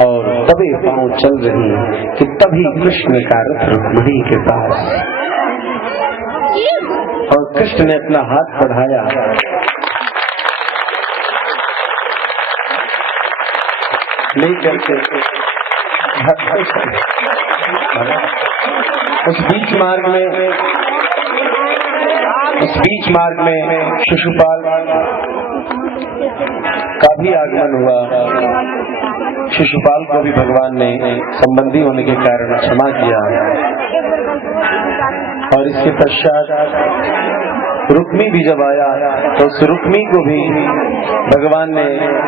और तबे पांव चल रही कि तभी कृष्ण का रथ रुक्मिणी के पास, और कृष्ण ने अपना हाथ बढ़ाया, लेकर के उस बीच मार्ग में शिशुपाल का भी आगमन हुआ। शिशुपाल को भी भगवान ने संबंधी होने के कारण क्षमा किया, और इसके पश्चात रुक्मी भी जब आया तो उस रुक्मी को भी भगवान ने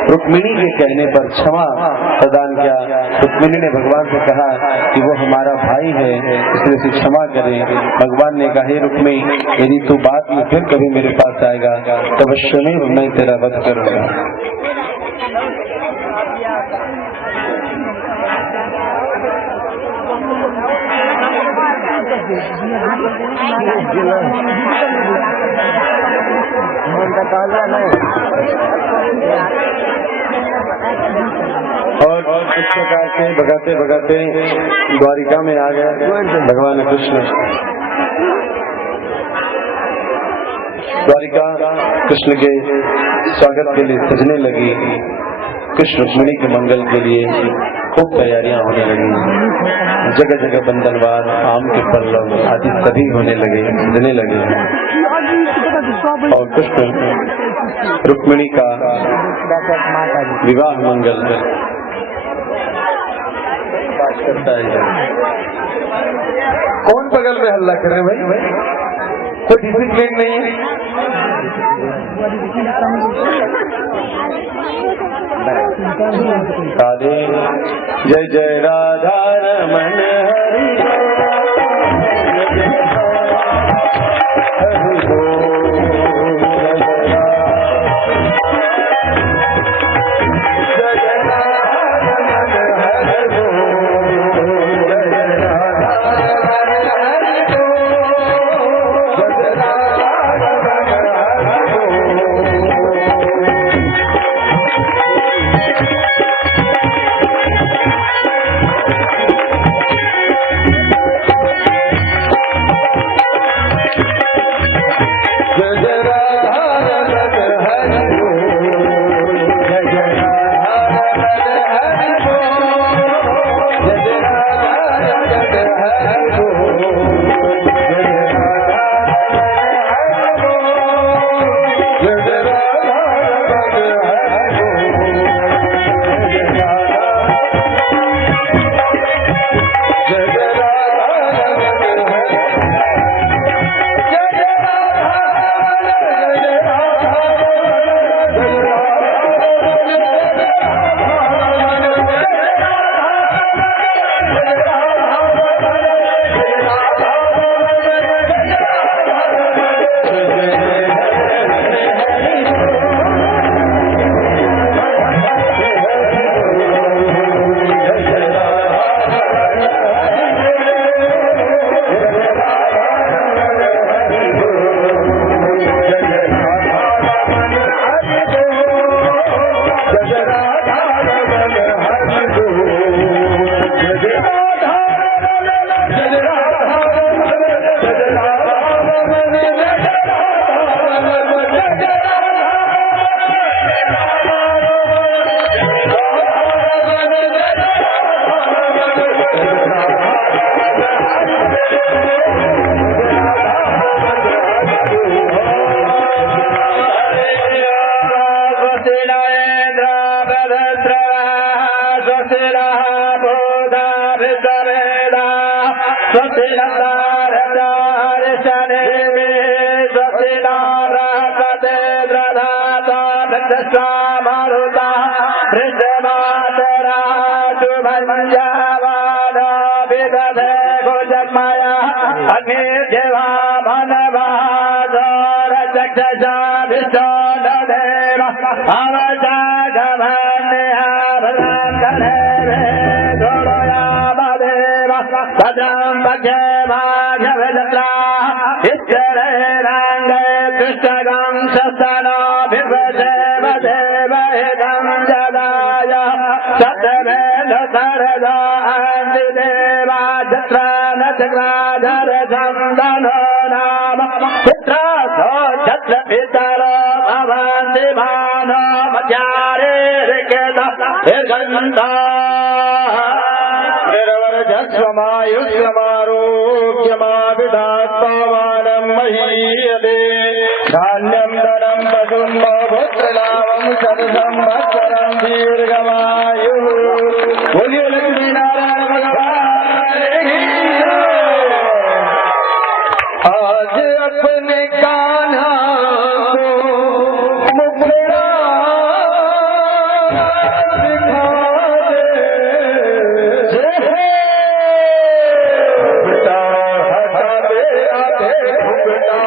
रुक्मिणी के कहने पर क्षमा प्रदान किया। रुक्मिणी ने भगवान से कहा कि वो हमारा भाई है, इसलिए उसे क्षमा करें। भगवान ने कहा, हे रुक्मी, यदि तू बात में फिर कभी मेरे पास आएगा तो अवश्य में मैं तेरा वध करूंगा। और इस प्रकार से भगाते भगाते द्वारिका में आ गए भगवान कृष्ण। द्वारिका कृष्ण के स्वागत के लिए सजने लगी। कृष्ण रुक्मिणी के मंगल के लिए खूब तैयारियां होने लगी। जगह जगह बंधनवार, आम के पल्लव आदि सभी होने लगे, सजने लगे। और कृष्ण रुक्मिणी का विवाह मंगल करता है। कौन बगल में हल्ला कर रहे भाई? कोई डिसिप्लिन नहीं है। राधे जय जय राधा रमन हरि देवा जत्र न चक्राधर चंदन नाम चित्र जत्र पितर भवन्ति भानमचारे ऋकेता निर्गन्धा निर्वर्जस्वमायुष्यमारोग्यमाविधात्मानं महीयते धान्यं धनं पशुं बहुपुत्रलाभं शतसंवत्सरं दीर्घमायुः। बोलिए लक्ष्मी नारायण भगवान की जय। आज अपने कान्हा को मुखड़ा दिखा दे, घुघटा हटा दे, आधे घुघटा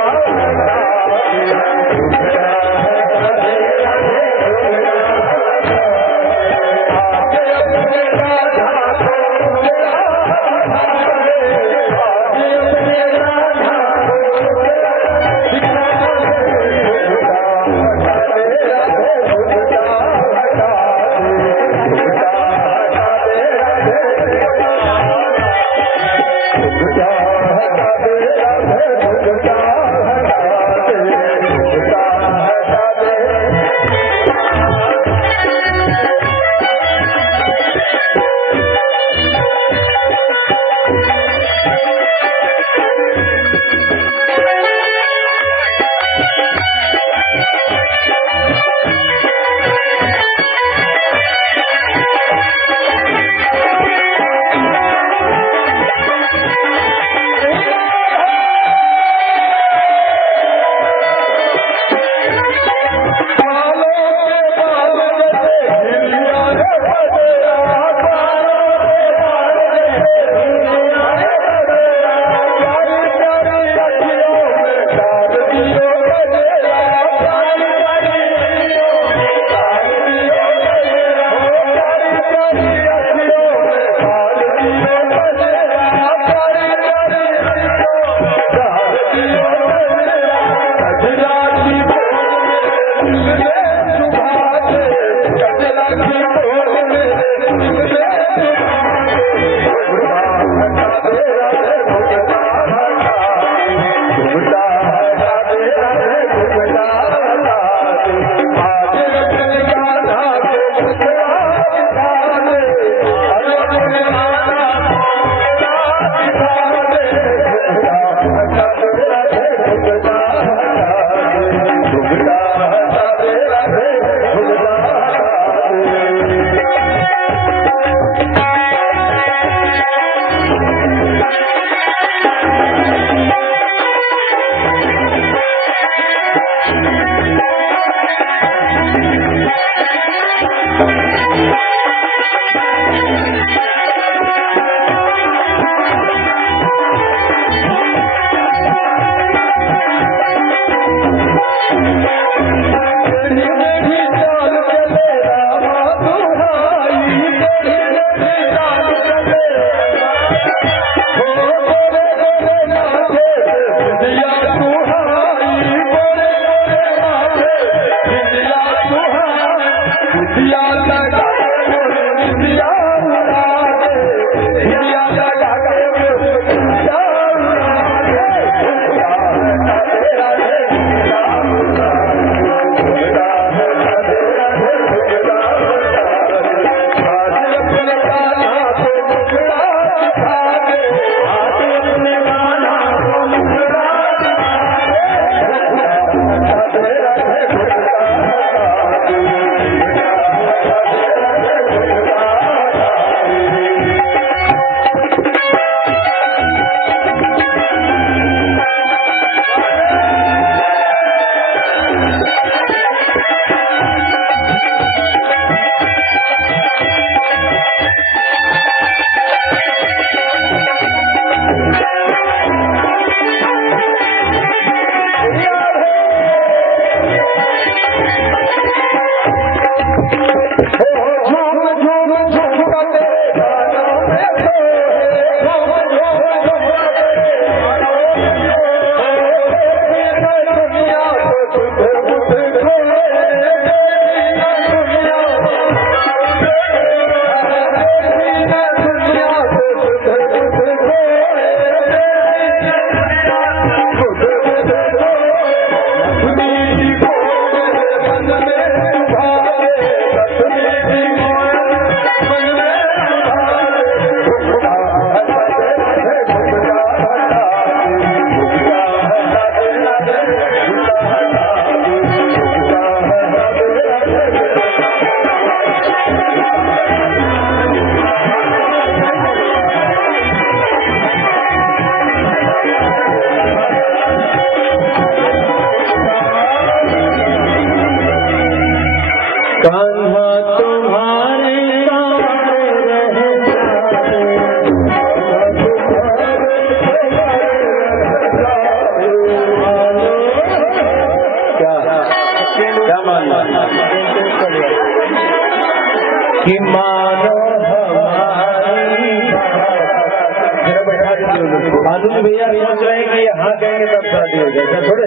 आनंद भैया सोच रहे हैं कि ये हाँ कहेंगे तब शादी हो जाए, ऐसा थोड़े।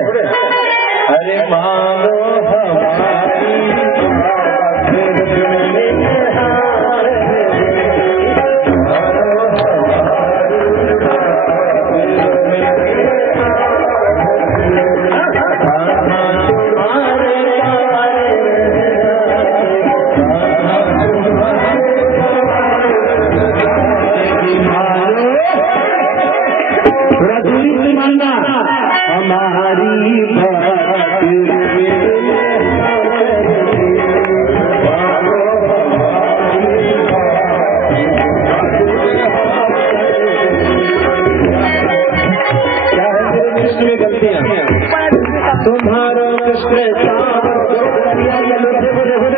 अरे मानो तुम्हारा कृष्ण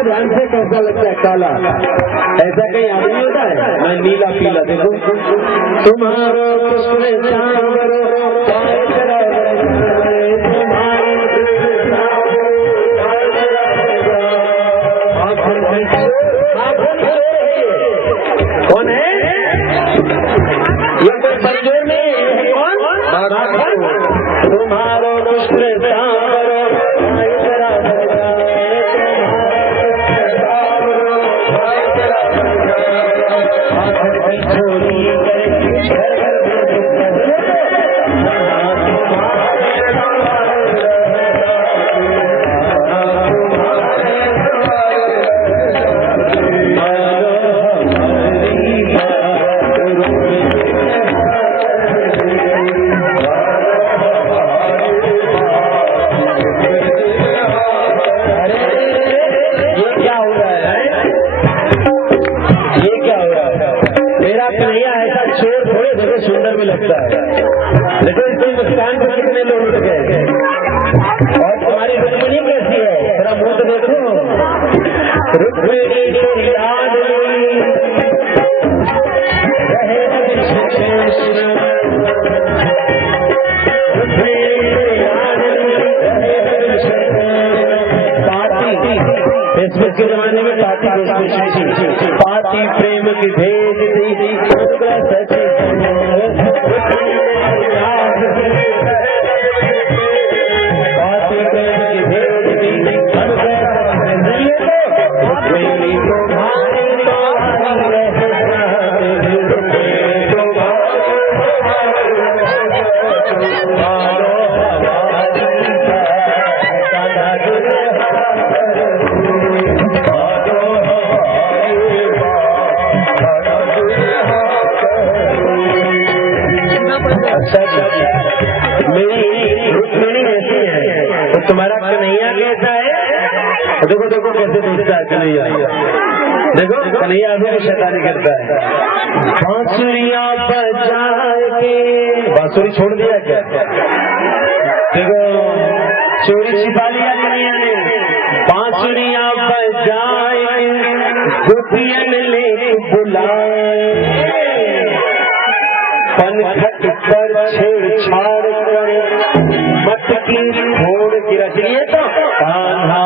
ध्यान से कैसा लगता है काला, ऐसा कहीं आदमी होता है ना, नीला पीला। देखो तुम्हारा कृष्ण कौन है ये? कोई बंजोर में कौन? तुम्हारो कृष्ण सुंदर भी लगता है। देखो इस मुस्कान पर कितने लोग उठ गए। और तुम्हारी रुक्मिणी कैसी है, थोड़ा मुंह तो देखो। रुक्मिणी याद फेसबुक के जमाने में पार्टी प्रेम की भेज दी तुम्हारा कन्हैया कैसा है? देखो देखो कैसे पूछता है कन्हैया। देखो कन्हैया अभी भी शैतानी करता है। बांसुरियां बजा के, बांसुरी छोड़ दिया क्या? देखो चोरी छिपा लिया कन्हैया ने। बांसुरियां बजाए गोपियन ले बुलाए, पनघट पर छेड़छाड़ कर मटकी छोड़ के रख लिए तो कान्हा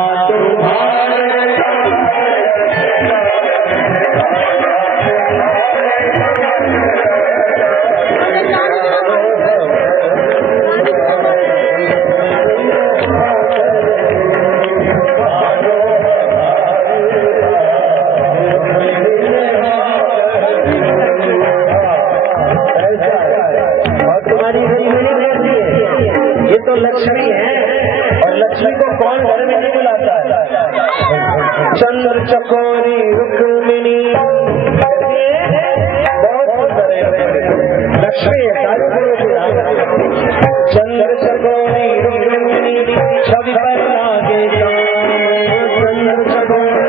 लक्ष्मी है। और लक्ष्मी को कौन घर में नहीं बुलाता है? चंद्र चकोरी रुक्मिणी बहुत लक्ष्मी है। चंद्र चकोरी रुक्मिणी छवि पर लागे चंद्र चकोरी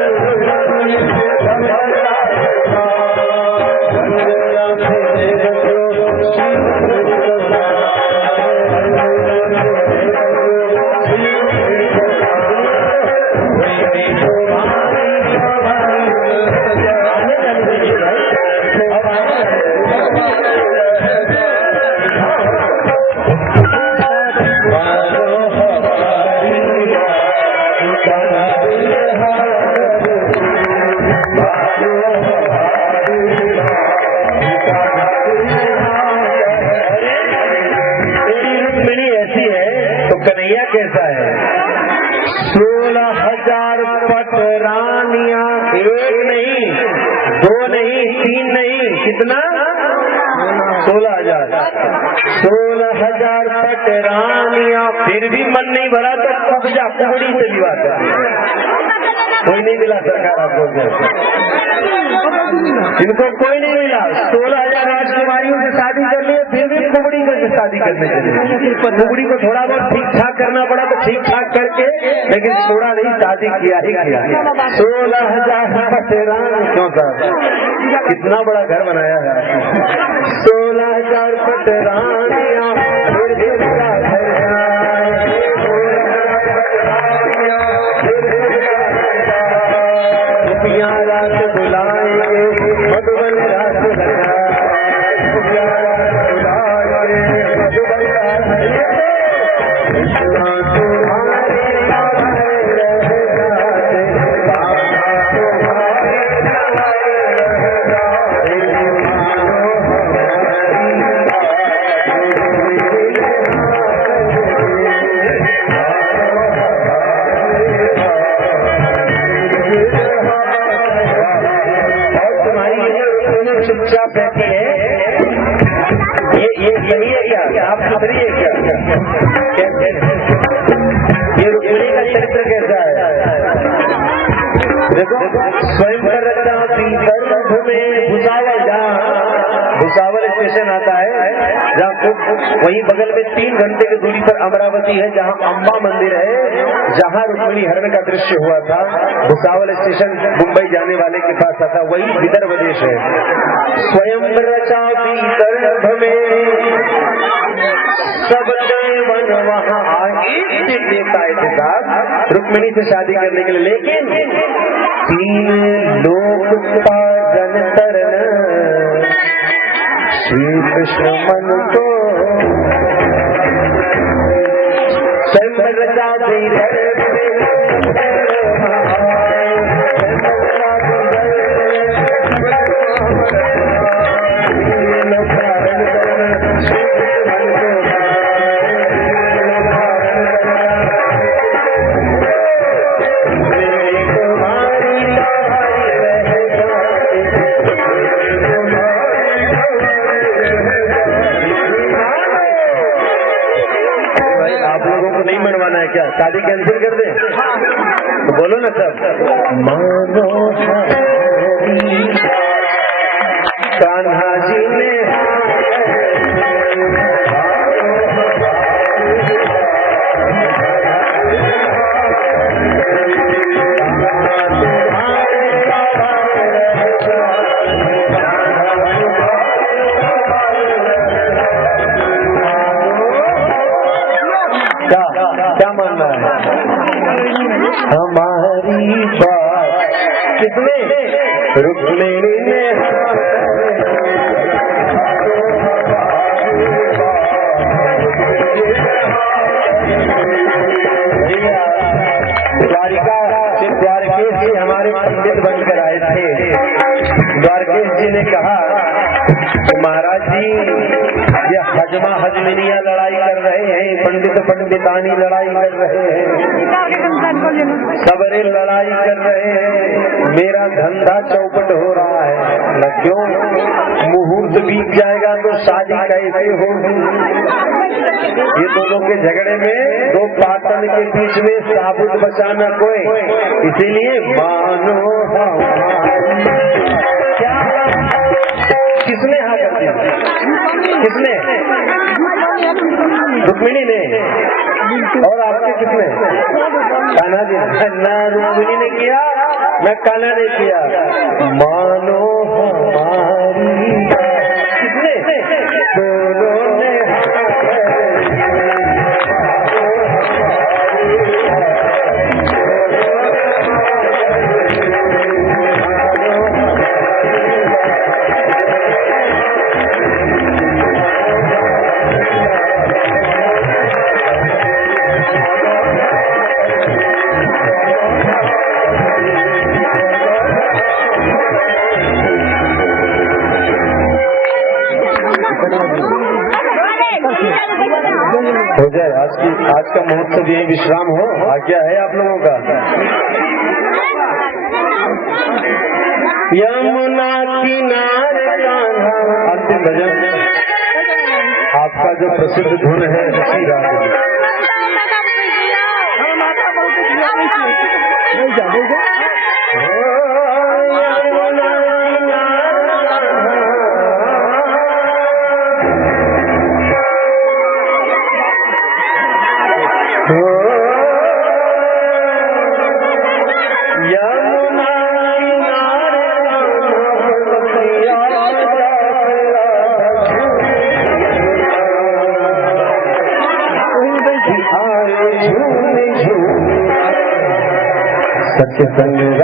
नहीं, 3 नहीं, कितना? 16,000। 16,000 पटरानियां, फिर भी मन नहीं भरा तो कब्जा कुबड़ी से विवाह कर। कोई नहीं मिला सरकार आपको, इनको कोई नहीं मिला। 16,000 राजकुमारियों से शादी कर लिए, फिर भी कुबड़ी से शादी करने चले। कुबड़ी को थोड़ा बहुत ठीक ठाक करना पड़ा तो ठीक ठाक करके, लेकिन छोड़ा नहीं, शादी किया ही किया। 16,000 पटरान, क्यों सर कितना बड़ा घर बनाया है। 16,000 पटरानियां, फिर भी उसका घर रात बुलाएंगे, मधुबन रात चुपचाप बैठी है। ये यही है क्या? आप सुधरी है क्या? ये रुक्मिणी का चरित्र कैसा है? देखो, स्वयं कर रखा में भुसावल स्टेशन आता है, जहाँ वहीं बगल में 3 घंटे की दूरी पर अमरावती है, जहाँ अम्बा मंदिर है, जहाँ रुक्मिणी हरण का दृश्य हुआ था। भुसावल स्टेशन मुंबई जाने वाले के पास आता, वही विदर्भ देश है। स्वयं रचा विदर्भ में सब देवन वहाँ आए, देता है साहब रुक्मिणी से शादी करने के लिए। लेकिन 3 लोक का जनतरण श्री कृष्ण मन को स्वयं रचा क्या शादी कैंसिल कर दे? तो बोलो ना सब। मानो कान्हा जी ने क्या मानना है? हमारी बात किसने? रुक्मिणी ने। द्वारकेश जी हमारे पंडित बनकर आए थे। द्वारकेश जी ने कहा तो महाराज जी ये हजमा हजमिनिया लड़ाई कर रहे हैं, पंडित पंडितानी लड़ाई कर रहे हैं, सबरे लड़ाई कर रहे हैं, मेरा धंधा चौपट हो रहा है न। क्यों? मुहूर्त बीत जाएगा तो शादी कैसे होगी? ये दोनों के झगड़े में 2 पाटन के बीच में साबुत बचाना कोई, इसीलिए मानो किसने हाँ कर दिया? किसने? रुक्मिणी ने। और आपके किसने? कान्हा जी ने। ना रुक्मिणी ने किया, मैं कान्हा ने किया। मानो हमारी किसने? दोनों ने। हो जाए आज का महोत्सव ये विश्राम हो। आज्ञा है आप लोगों का। यमुना किनारे कान्हा। अंतिम भजन आपका जो प्रसिद्ध धुन है उसी राग में। सत्संग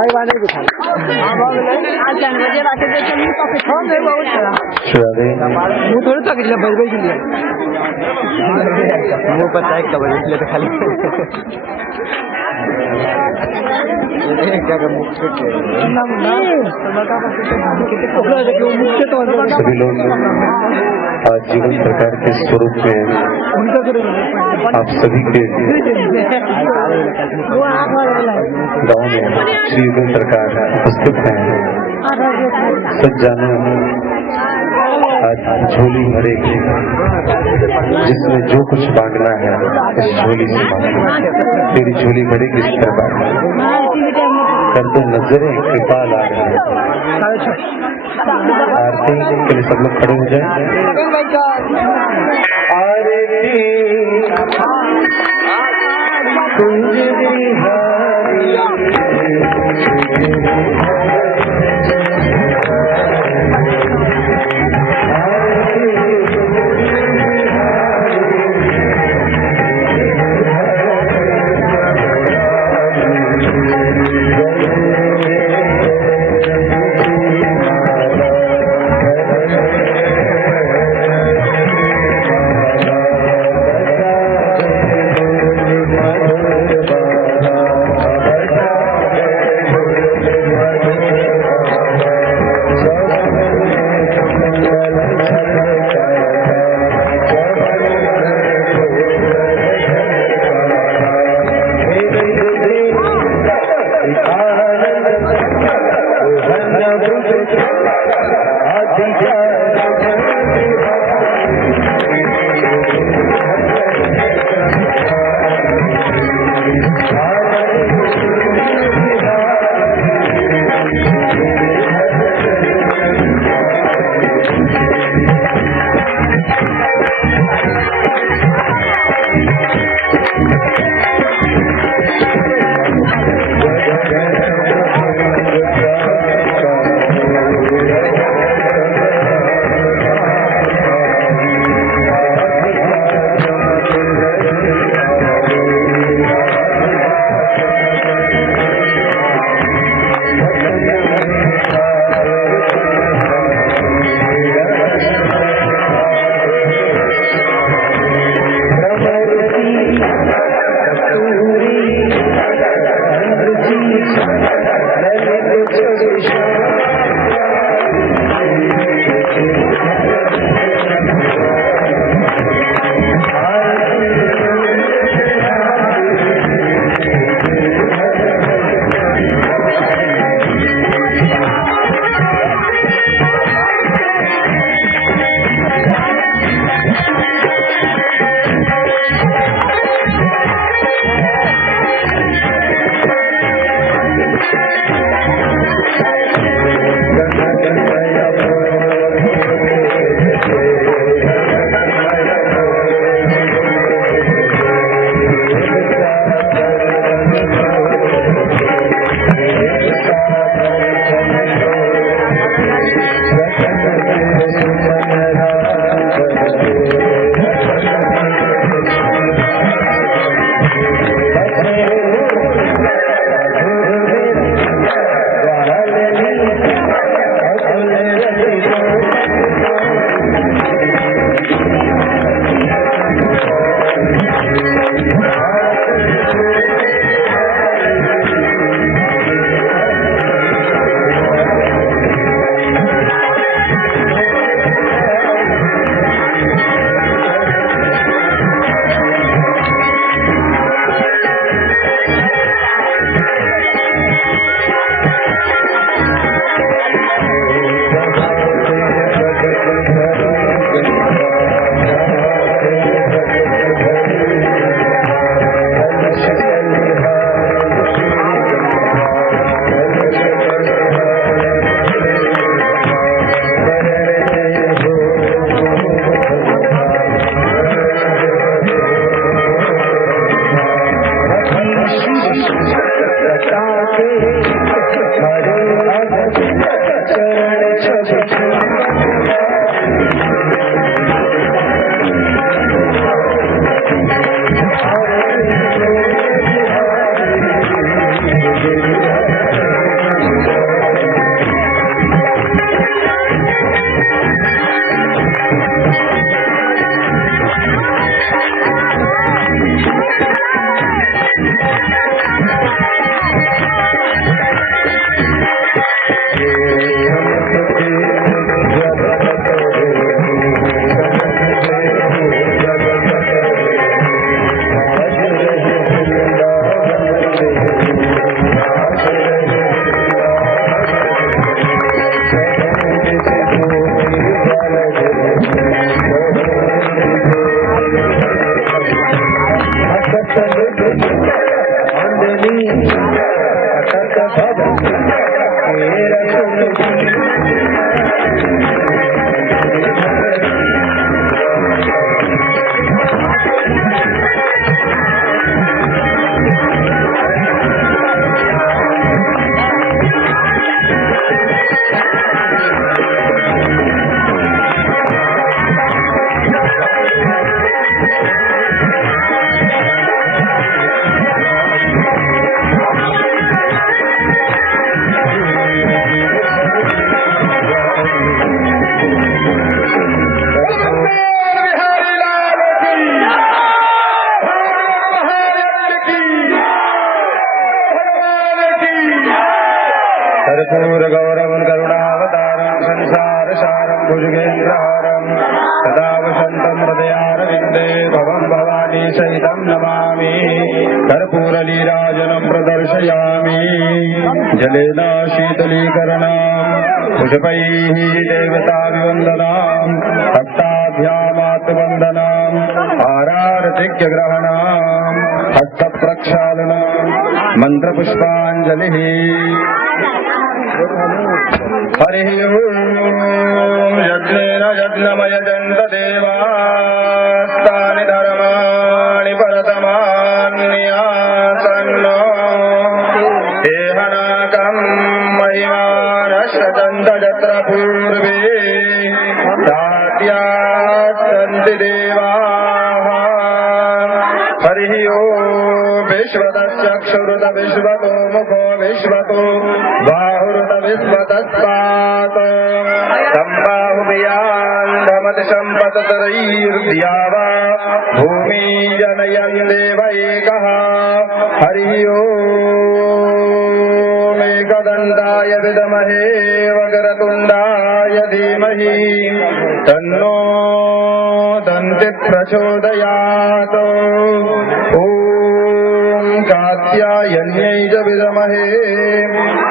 હું થોડું તો એટલે ભાઈ ભાઈ ગયું હું પતા એક ખબર એટલે તો ખાલી सभी लोग आज जीवन सरकार के स्वरूप में आप सभी के गांव में श्री युगल सरकार उपस्थित हैं। सच जानो आज झोली भरेगी, जिसमें जो कुछ मांगना है इस झोली से मांगना। तेरी झोली भरेगी इस दरबार में। कर तो नजरें कृपाल आ रहे हैं। आरती के लिए सब लोग खड़े हो जाए। आरती कुंज कर्पूर गौरवं करुणावतारं संसार सारं भुजगेन्द्रहारं सदा वसन्तं हृदयारविन्दे भवं भवानी सहितं नमामि। कर्पूरलीराजनं प्रदर्शयामि जलेन शीतलीकरणां पुष्पैः देवताभिवन्दनां हस्ताभ्यामात्मवन्दनां आरार्तिक्यग्रहणां हस्तप्रक्षालनं मन्त्रपुष्पाञ्जलिः। हरि ओम यज्ञेन यज्ञमयजन्त देवास्तानि धर्माणि परतमान्यासन्नो देहनाकं महिमानश्यतन्त यत्र पूर्वे तात्यासन्ति देवाः। हरि ओम विश्वतश्चक्षुरुत विश्वतो मुखो विश्वतो बाहुरुत विश्वतस्पात् सम्बाहुभियान्धमतिसम्पततरैर्द्या वा भूमि जनयन् देव एकः। हरि ओम एकदन्ताय विद्महे वक्रतुण्डाय धीमहि तन्नो दन्ति प्रचोदयात्। कात्यायन्यै च विद्महे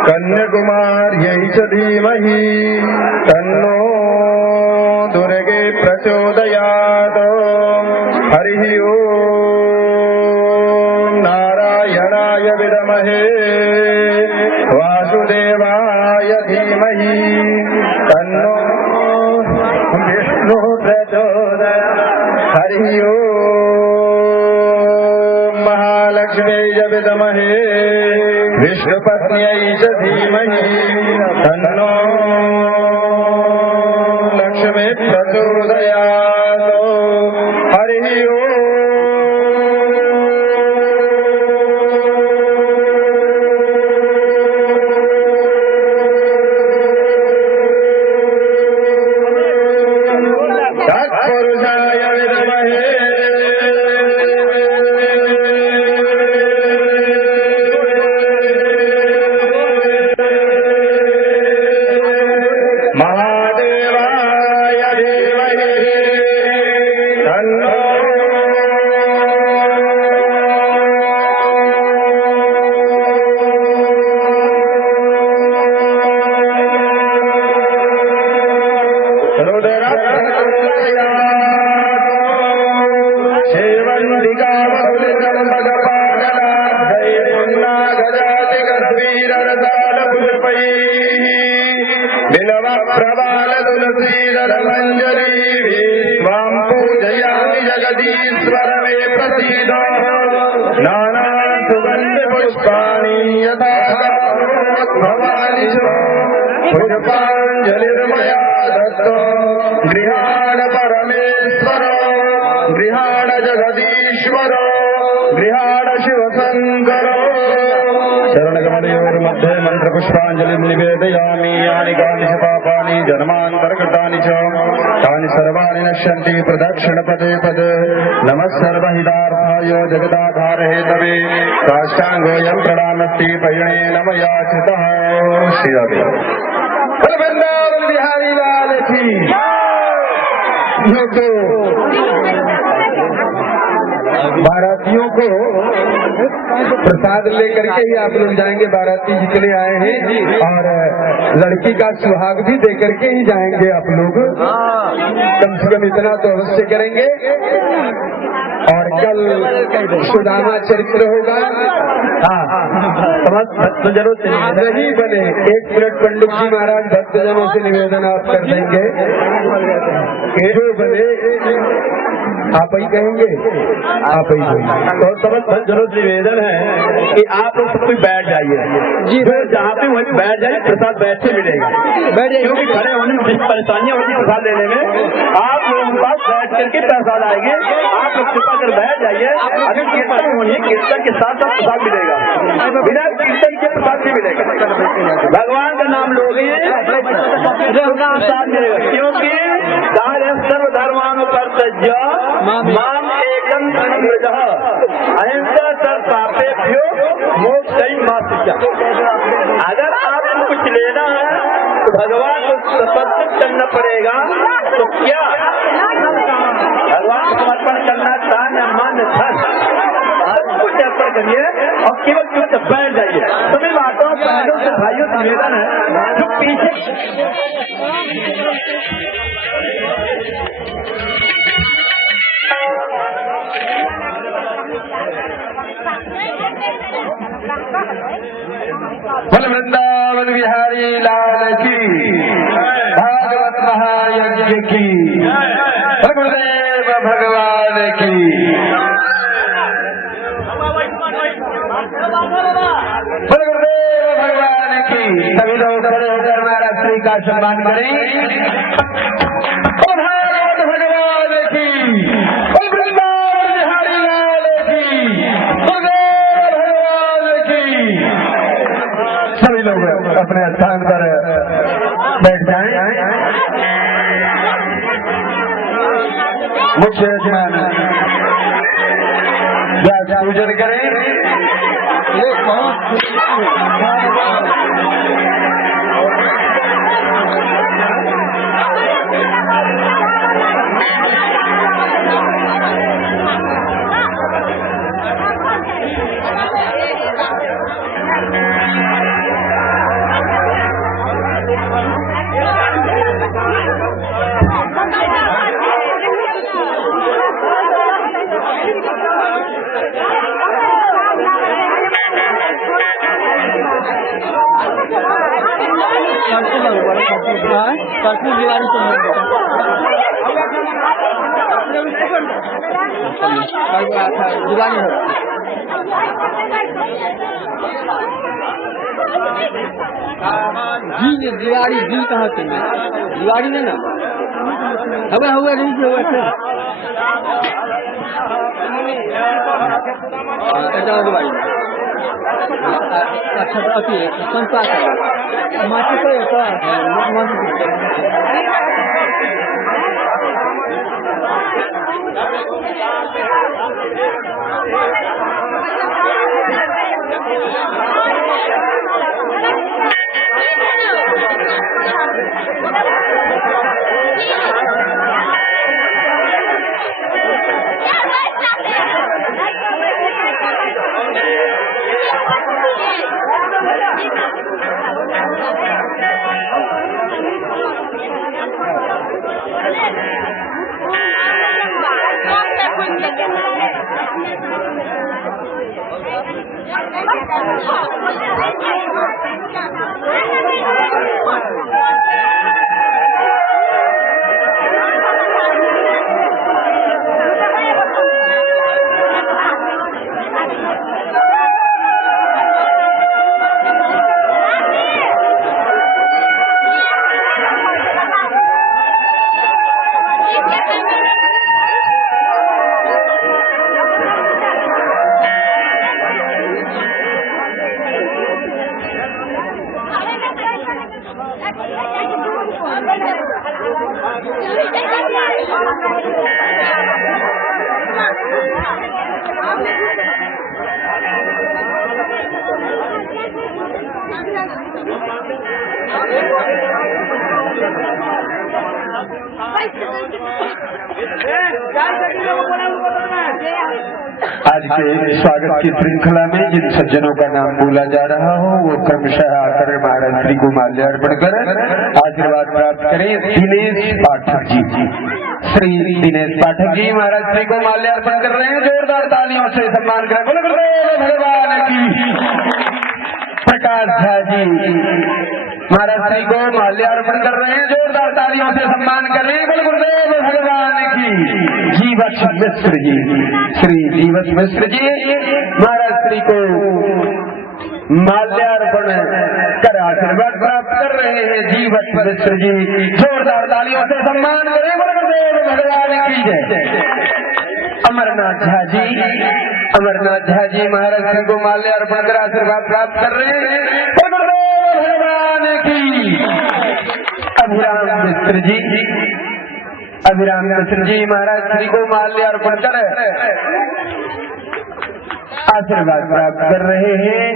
कन्याकुमार्यै च धीमहि तन्नो दुर्गे प्रचोदयात्। हरि ओम नारायणाय विद्महे वासुदेवाय धीमहि तन्नो विष्णु प्रचोदयात्। हरि ओम महालक्ष्म्यै च विद्महे विष्णुपत्न्यै च धीमहि तन्नो लक्ष्मी प्रचोदयात्। हरि ओम तत्पुरुषाय विद्महे प्रबाल तुलसीदल मंजरी स्वाम पूजयामि जगदीश्वर मे प्रसीद। नाना सुगंध पुष्पाणि यथा भवानि पुष्पाञ्जलिर्मया दत्तो गृहाण परमेश्वर गृहाण जगदीश्वर गृहाण शिवशंकर। शरणकमलयोर्मध्ये मन्त्रपुष्पाञ्जलिं निवेदयामि। यानि कानि च पापानि जन्मान्तरकृतानि च तानि सर्वाणि नश्यन्ति प्रदक्षिणपदे पदे। नमः सर्वहितार्थाय जगदाधार हेतवे साष्टाङ्गोऽयं प्रणामस्ति पयणेन मया चितः। श्रीराधे वृंदावन बिहारी लाल की। बारातियों को प्रसाद लेकर के ही आप लोग जाएंगे। बाराती जितने आए हैं और लड़की का सुहाग भी दे करके ही जाएंगे आप लोग। कम से कम इतना तो अवश्य करेंगे। और कल सुदामा चरित्र होगा। हाँ समझ जरूर नहीं बने 1 मिनट पंडित जी महाराज भक्तजनों से निवेदन आप कर देंगे कि जो बने आप ही कहेंगे, आप ही कहेंगे। और समझ जरूर निवेदन है कि आप लोग सब कोई बैठ जाइए जी, जहाँ पे वहीं बैठ जाइए, प्रसाद बैठ से मिलेगा, क्योंकि खड़े होने में जिस परेशानियां होती है प्रसाद लेने में, आप लोगों के पास बैठ करके प्रसाद आएंगे। आप लोग कृपा कर बैठ जाइए। अगर कीर्तन होनी है, कीर्तन के साथ साथ प्रसाद मिलेगा, बिना कीर्तन के प्रसाद नहीं मिलेगा। भगवान का नाम लोगे प्रसाद मिलेगा, क्योंकि सर्वधर्मानु कर्तव्य माम एकम शरणं अहिंसा सर्वपापेभ्यो मोक्षं मास्तु। अगर आपको कुछ लेना है तो भगवान को समर्पित करना पड़ेगा। तो क्या भगवान को समर्पण करना तन मन धन कुछ अर्पण करिए और केवल केवल बैठ जाइए। सभी बातों बहनों से भाइयों से निवेदन है जो पीछे बोल वृंदावन बिहारी लाल की, भागवत महायज्ञ की, गुरुदेव भगवान की। बोल गुरुदेव भगवान की। सभी लोग खड़े होकर महाराज श्री का सम्मान करें। भागवत भगवान की, वृंदावन बिहारी लाल की, गुरुदेव भगवान की। सभी लोग अपने स्थान पर बैठ जाएं। मुख्य यजमान व्यास पूजन करें। दिवाली जी कहाँ से दिवाली में ना हवा हुआ नहीं हुआ दिवाली अच्छा तो अति संस्था माटी तो आज के स्वागत की श्रृंखला में जिन सज्जनों का नाम बोला जा रहा हो वो क्रमशः आकर महाराज श्री को माल्यार्पण कर आशीर्वाद प्राप्त करें। दिनेश पाठक जी। श्री दिनेश पाठक जी महाराज श्री को माल्यार्पण कर रहे हैं, जोरदार तालियों से सम्मान करें। बोलो गुरुदेव भगवान की। प्रकाश झा जी महाराज श्री को माल्यार्पण कर रहे हैं, जोरदार तालियों से सम्मान कर रहे हैं। बोलो गुरुदेव भगवान की। जीवछ मिश्र जी, श्री जीवछ मिश्र जी महाराज श्री को माल्यार्पण कर आशीर्वाद प्राप्त कर रहे हैं। जीवछ मिश्र जी जोरदार तालियों से सम्मान करें। बोलो गुरुदेव भगवान की जय। अमरनाथ झा जी, अमरनाथ झा जी महाराज श्री को माल्यार्पण कर आशीर्वाद प्राप्त कर रहे हैं। बोलो गुरुदेव भगवान की। अभिराम मिश्र जी, अभिराम मिश्र जी महाराज श्री को माल्यार्पण कर आशीर्वाद प्राप्त कर रहे हैं।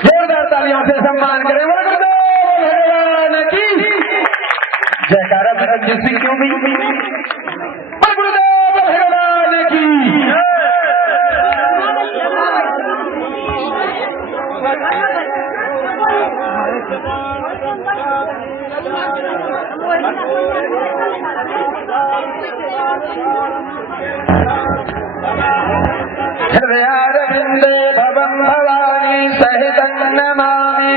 जोरदार तालियों से सम्मान करें। बोलो गुरुदेव भगवान की। जयकारा रंजीत सिंह क्यों भी। बोलो गुरुदेव भगवान की। हृदयारविंदे भवं भवानी सहितं नमामि।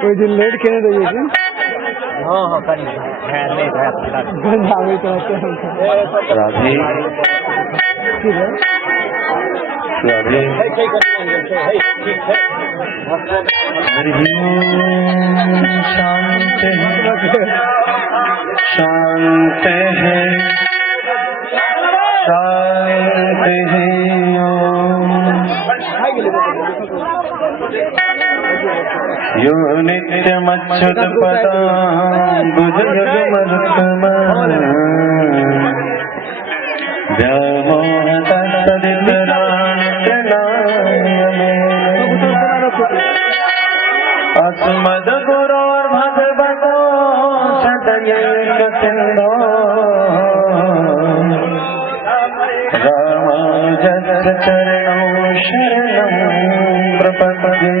कोई दिन लेट खेने दो ये दिन। हाँ राधे शांत है यो नित्यमच्युत पदाम्बुज जगमरुत्तम व्यामोह अस्मद गुरोर्भगवतो सदयैक सिन्धो रामानुजस्य चरणौ शरणं प्रपद्ये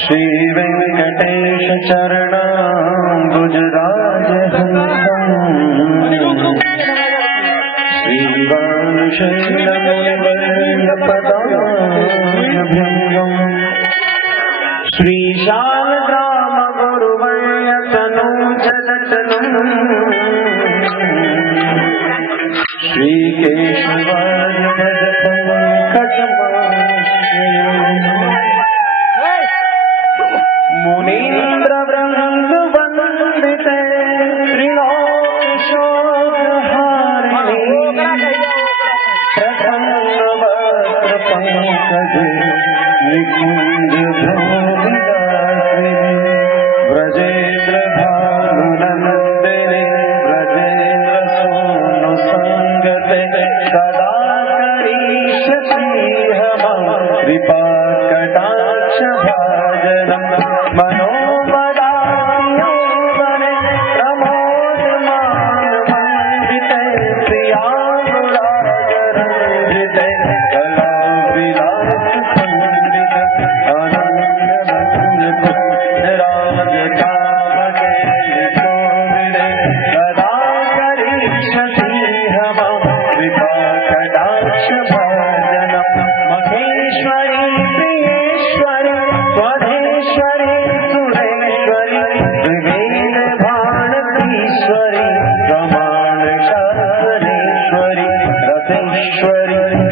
श्री वेंकटेश चरणाम्बुजराजहंसं श्रीवांशैलमुनिवर्यपदाभ्यङ्गम् श्रीशालग्राम गुरुवर्यतनूजलतनुम् श्रीकेशवार्य मुनीन्द्र ब्रह्म वंदिते त्रिलोकशोकहारिणे प्रसन्नवक्त्र पंकजे निकुंज भ्रमविलासिने व्रजेन्द्र भानुनंदिने व्रजेन्द्र सोनु संगते सदा करीष्यति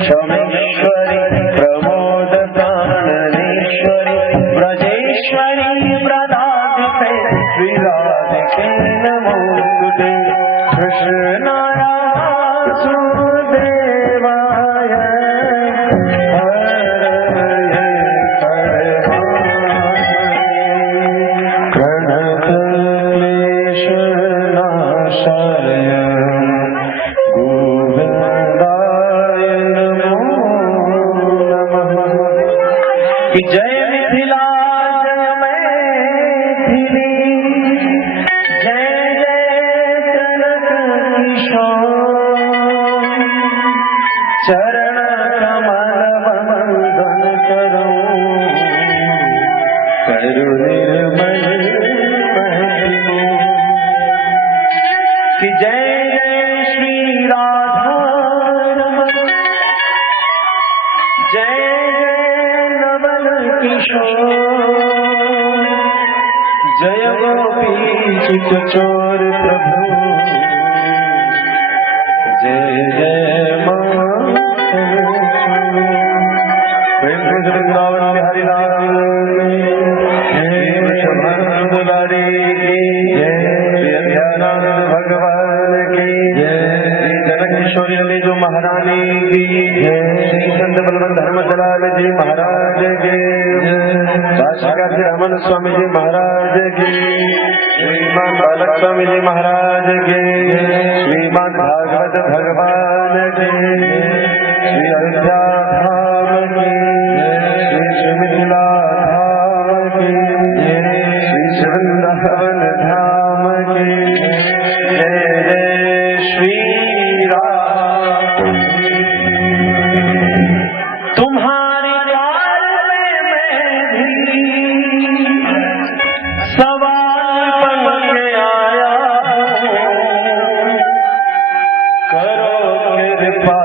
सोमेश्वरी प्रमोद काननेश्वरी ब्रजेश्वरी व्रताधिपे विराधिके नमोस्तुते कृष्णाय वासुदेवाय हरये प्रणतक्लेशनाशाय गोविन्दाय नमो नमः। कि जय मिथिला जय मैथिली जय जय जनक किशोर चरण कमल वंदन करो करु निर्मल महती। कि जय जय श्री राधा रमण जय जय नवल किशोर जय गोपी चित चोर प्रभु जय जय वृंदावन बिहारी लाल दुलारी भगवान की जनक किशोरी अली जो महारानी की श्री संत बलवंत धर्मदलाल जी महाराज के काशी रमन स्वामी जी महाराज की श्रीमान बालक स्वामी जी महाराज के श्रीमान भागवत भगवान के श्री अयोध्या धाम की श्री मिथिला धाम की श्री वृंदावन धाम की जय जय श्री राम। तुम्हारी लाल में मैं भी सवाल बन के आया करो कृपा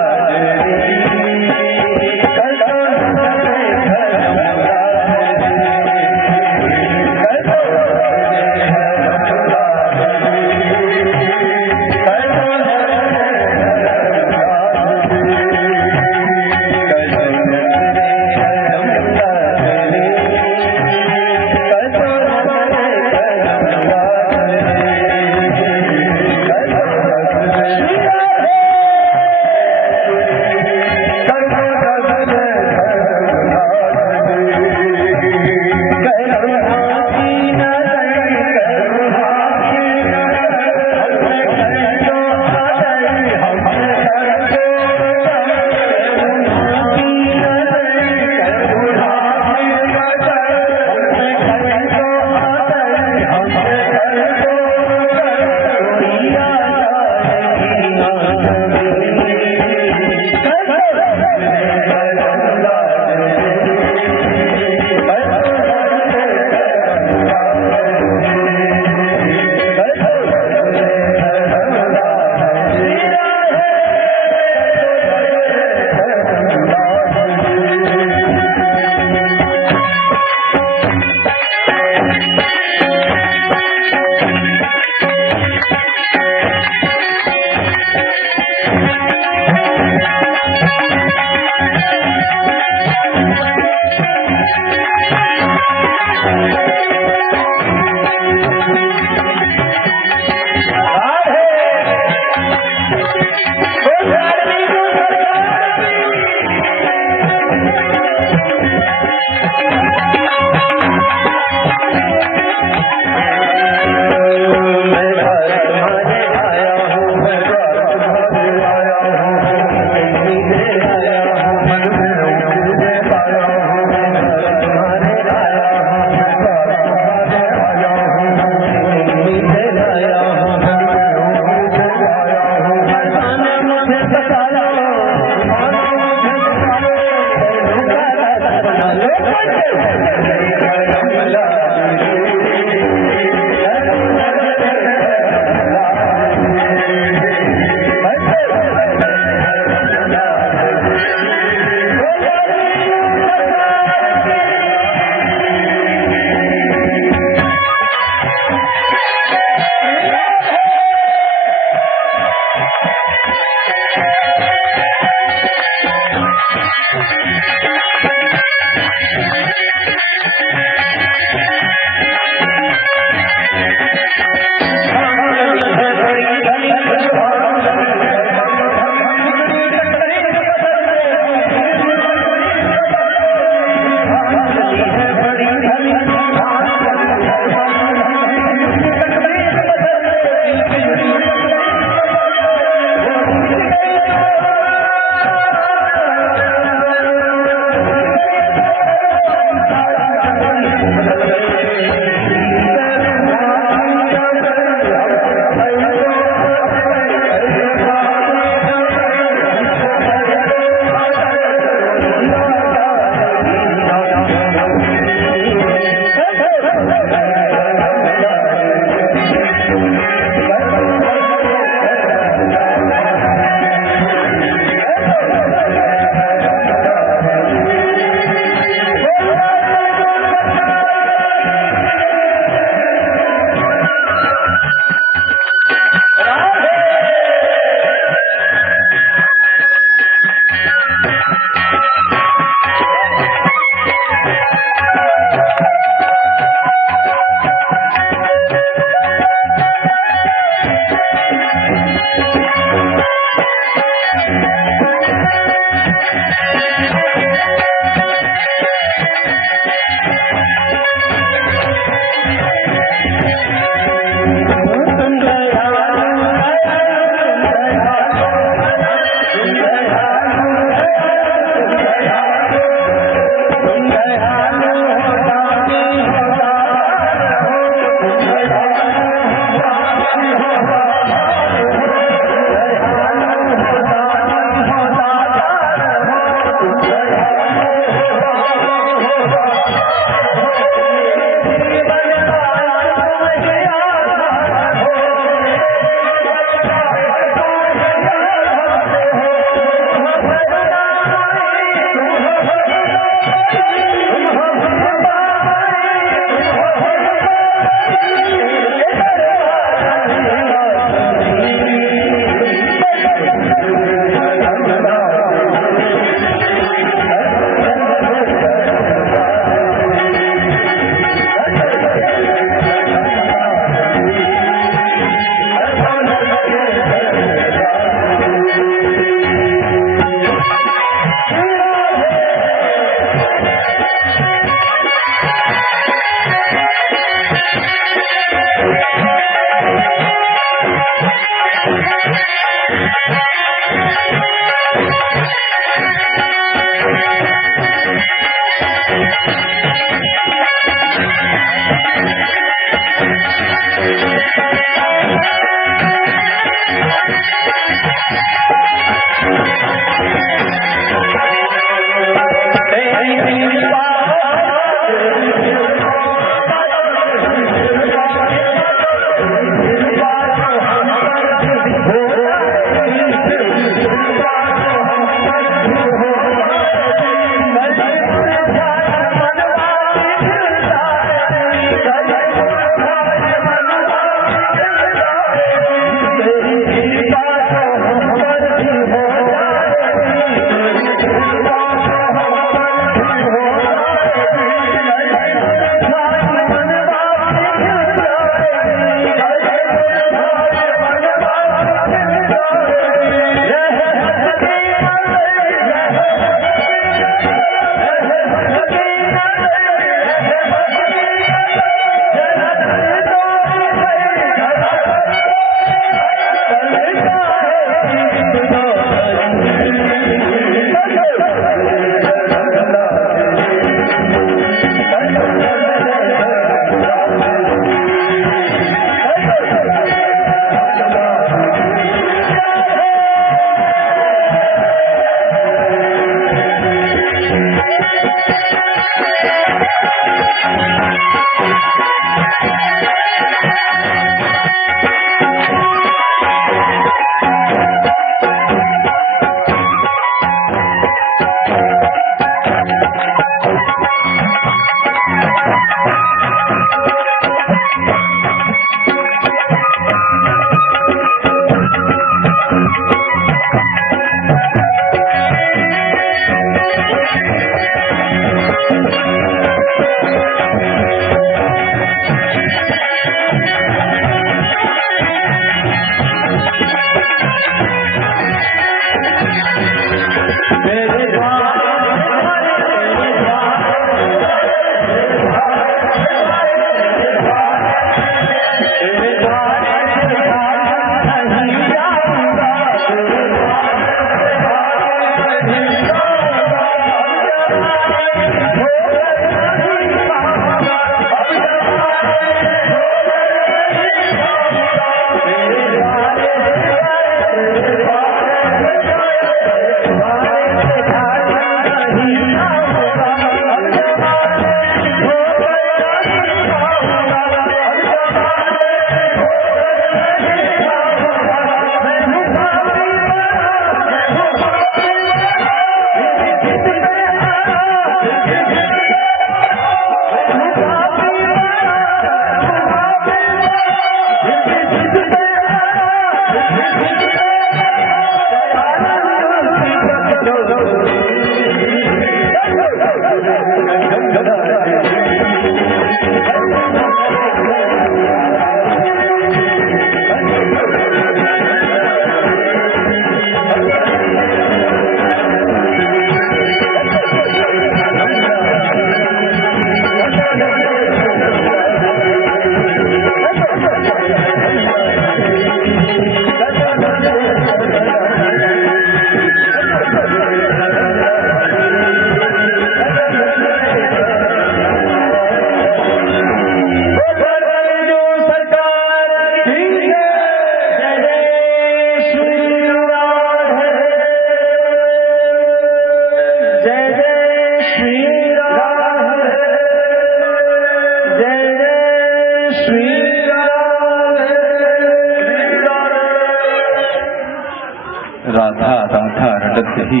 राधा राधा रटत ही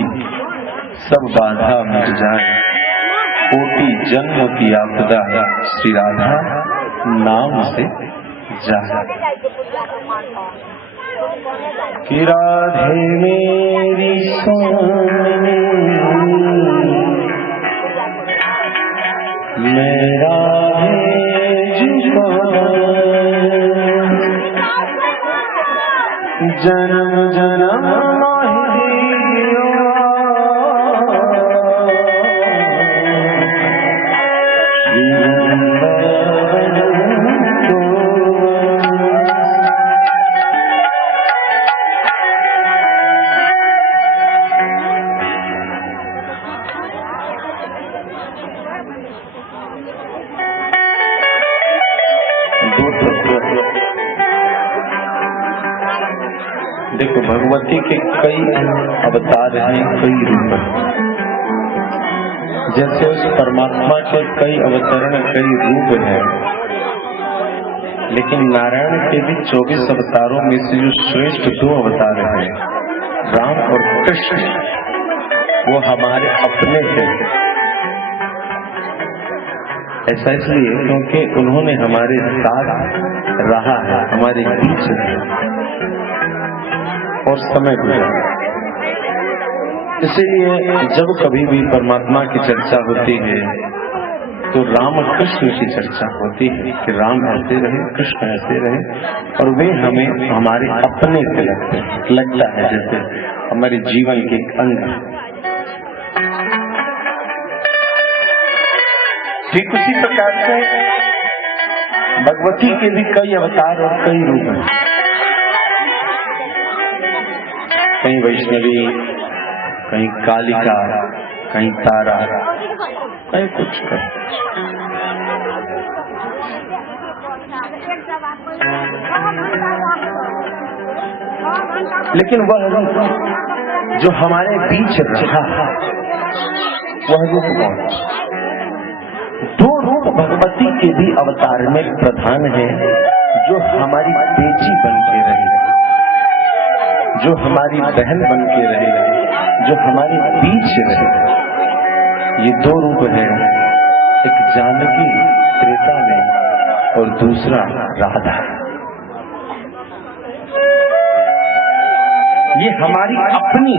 सब बाधा मिट जाए, कोटि जन्म की आपदा श्री राधा नाम से जाए। कि राधे मेरी सोनी मेरा जन्म जन्म देखो भगवती के कई अवतार हैं, कई रूप हैं। जैसे उस परमात्मा के कई अवतरण, कई रूप हैं, लेकिन नारायण के भी 24 अवतारों में से जो श्रेष्ठ 2 अवतार हैं, राम और कृष्ण, वो हमारे अपने हैं। ऐसा इसलिए क्योंकि उन्होंने हमारे साथ रहा है, हमारे बीच है और समय गुजारा। इसीलिए जब कभी भी परमात्मा की चर्चा होती है तो राम और कृष्ण की चर्चा होती है कि राम ऐसे रहे, कृष्ण ऐसे रहे, और वे हमें हमारे अपने से लगता है जैसे हमारे जीवन के अंग। ठीक उसी प्रकार से भगवती के भी कई अवतार और कई रूप हैं। कहीं वैष्णवी, कहीं कालिका, कहीं तारा, कहीं कुछ कर। लेकिन वह रूप जो हमारे बीच रहा, वह रूप कौन? 2 रूप भगवती के भी अवतार में प्रधान है, जो हमारी बेटी बन के रही, जो हमारी बहन बन के रहे, जो हमारे बीच रहे। ये 2 रूप हैं, एक जानकी त्रेता में और दूसरा राधा। ये हमारी अपनी,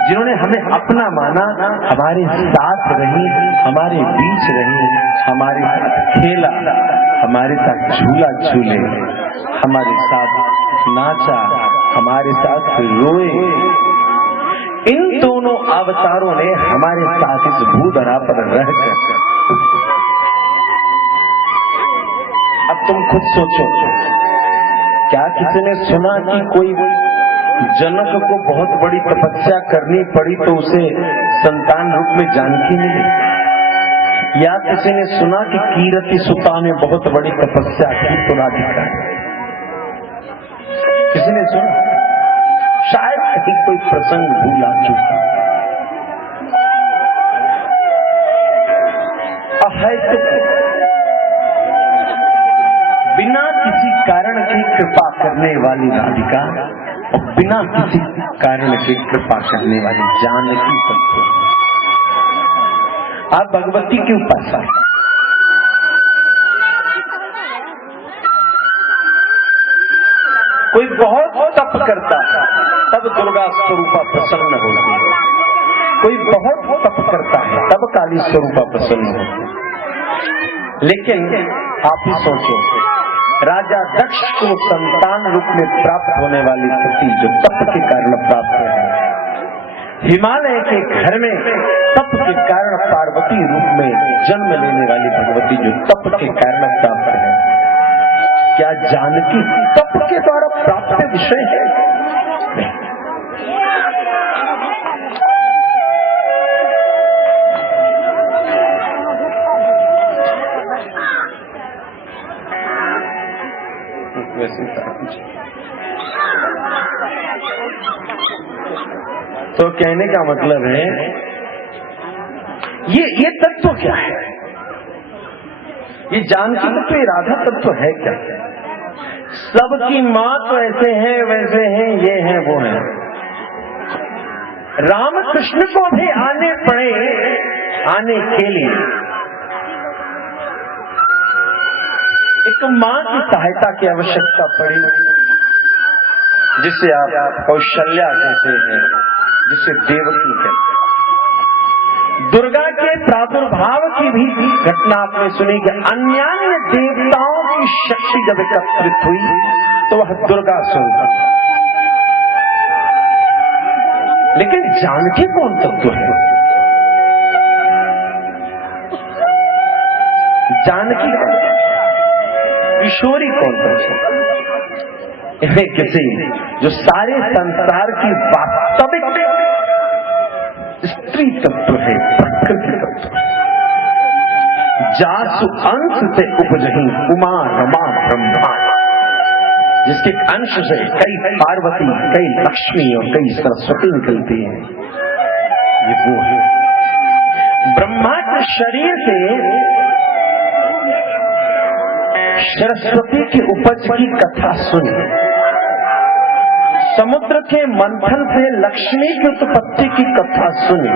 जिन्होंने हमें अपना माना, हमारे साथ रही, हमारे बीच रही, हमारे साथ खेला, हमारे साथ झूला झूले, हमारे साथ नाचा, हमारे साथ रोए। इन दोनों अवतारों ने हमारे साथ इस भूधरा पर रहकर, अब तुम खुद सोचो, क्या किसी ने सुना कि कोई जनक को बहुत बड़ी तपस्या करनी पड़ी तो उसे संतान रूप में जानकी मिली? या किसी ने सुना कि कीरति सुता ने बहुत बड़ी तपस्या की तो राधिका? किसी ने सुना? शायद कहीं कोई प्रसंग भूला चुका है। तो बिना किसी कारण की कृपा करने वाली राधिका और बिना किसी कारण की कृपा करने वाली जानकी सत्य। आप भगवती के उपासक, कोई बहुत तप करता है तब दुर्गा स्वरूपा प्रसन्न होती है, कोई बहुत तप करता है तब काली स्वरूपा प्रसन्न होती है। लेकिन आप ही सोचो, राजा दक्ष को संतान रूप में प्राप्त होने वाली सती जो तप के कारण प्राप्त है, हिमालय के घर में तप के कारण पार्वती रूप में जन्म लेने वाली भगवती जो तप के कारण प्राप्त है, क्या जानकी तप के द्वारा प्राप्त विषय है। तो कहने का मतलब है ये तत्व क्या है? ये जानकी तत्व, ये राधा तत्व है क्या? सबकी माँ तो ऐसे हैं वैसे हैं, ये हैं वो हैं। रामकृष्ण को भी आने पड़े, आने के लिए एक माँ की सहायता की आवश्यकता पड़ी, जिसे आप कौशल्या कहते हैं, जिसे देवकी कहते हैं। दुर्गा के प्रादुर्भाव की भी घटना आपने सुनी कि अन्यान्य देवताओं की शक्ति जब एकत्रित हुई तो वह दुर्गा स्वरूप। लेकिन जानकी कौन तत्व है? जानकी किशोरी कौन तत्व? इन्हें किसी जो सारे संसार की वास्तविक स्त्री तत्व है, प्रकृति तत्व। जासु अंश से उपजही उमा रमा ब्रह्मा, जिसके अंश से कई पार्वती, कई लक्ष्मी और कई सरस्वती निकलती हैं, ये वो है। ब्रह्मा के शरीर से सरस्वती की उपज की कथा सुनी, समुद्र के मंथन से लक्ष्मी की उत्पत्ति की कथा सुनी,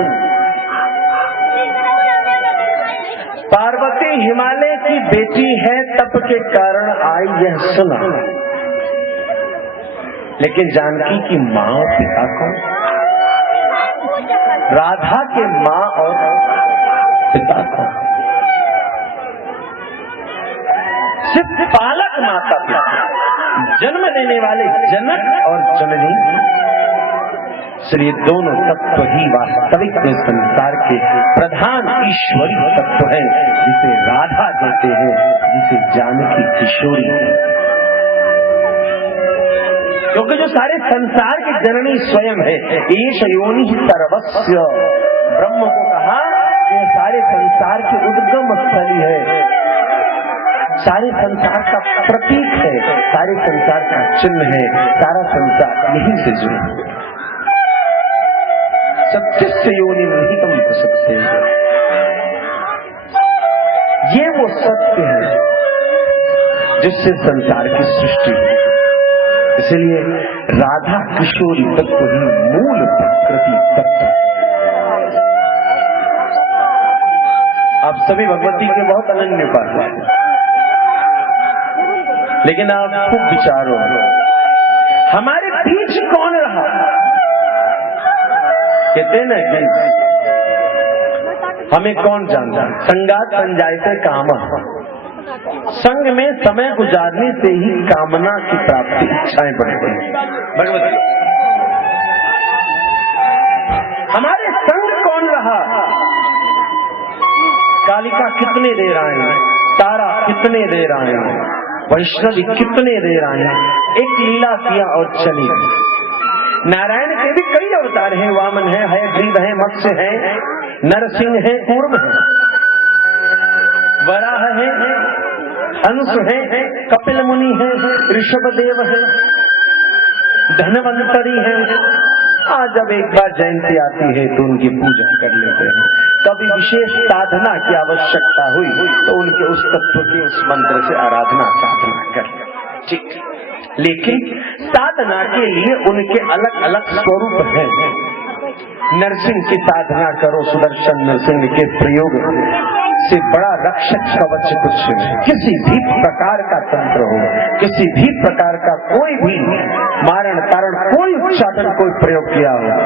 पार्वती हिमालय की बेटी है तप के कारण आई, यह सुना। लेकिन जानकी की माँ और पिता कौन? राधा के माँ और पिता कौन? सिर्फ पालक माता पिता, जन्म देने वाले जनक और जननी, श्री दोनों तत्व ही वास्तविक में संसार के प्रधान ईश्वरी तत्व है, जिसे राधा कहते हैं, जिसे जानकी किशोरी। क्योंकि जो सारे संसार की जननी स्वयं है, ईश योनि सर्वस्व। ब्रह्म को कहा कि सारे संसार की उद्गम स्थली है, सारे संसार का प्रतीक है, सारे संसार का चिन्ह है, सारा संसार यही से जुड़ा। सत्य से योनि नहीं हम कर सकते, ये वो सत्य है जिससे संसार की सृष्टि हुई। इसलिए राधा किशोरी तत्व ही मूल प्रकृति तत्व। आप सभी भगवती के बहुत अनन्य उपासक हैं, लेकिन आप खूब विचारो, हमारे बीच कौन रहा? कहते हैं ना कि हमें कौन जानता? संगात संजायते कामा, संग में समय गुजारने से ही कामना की प्राप्ति, इच्छाएं बढ़ती हैं। भगवती हमारे संग कौन रहा? कालिका कितने देर आए, तारा कितने देर आए, वैष्णवी कितने देर आए, एक लीला किया और चली गई। नारायण के भी कई अवतार हैं, वामन है, हयग्रीव है, मत्स्य है, नरसिंह है, कूर्म है, वराह है, हंस है, कपिल मुनि है, ऋषभदेव है, धनवंतरी है। आज जब एक बार जयंती आती है तो उनकी पूजा कर लेते हैं। कभी विशेष साधना की आवश्यकता हुई तो उनके उस तत्व की, उस मंत्र से आराधना साधना कर, ठीक। लेकिन साधना के लिए उनके अलग अलग स्वरूप हैं। नरसिंह की साधना करो, सुदर्शन नरसिंह के प्रयोग से बड़ा रक्षक कवच कुछ नहीं। किसी भी प्रकार का तंत्र हो, किसी भी प्रकार का कोई भी मारण तारण, कोई उच्चाटन, कोई प्रयोग किया हो,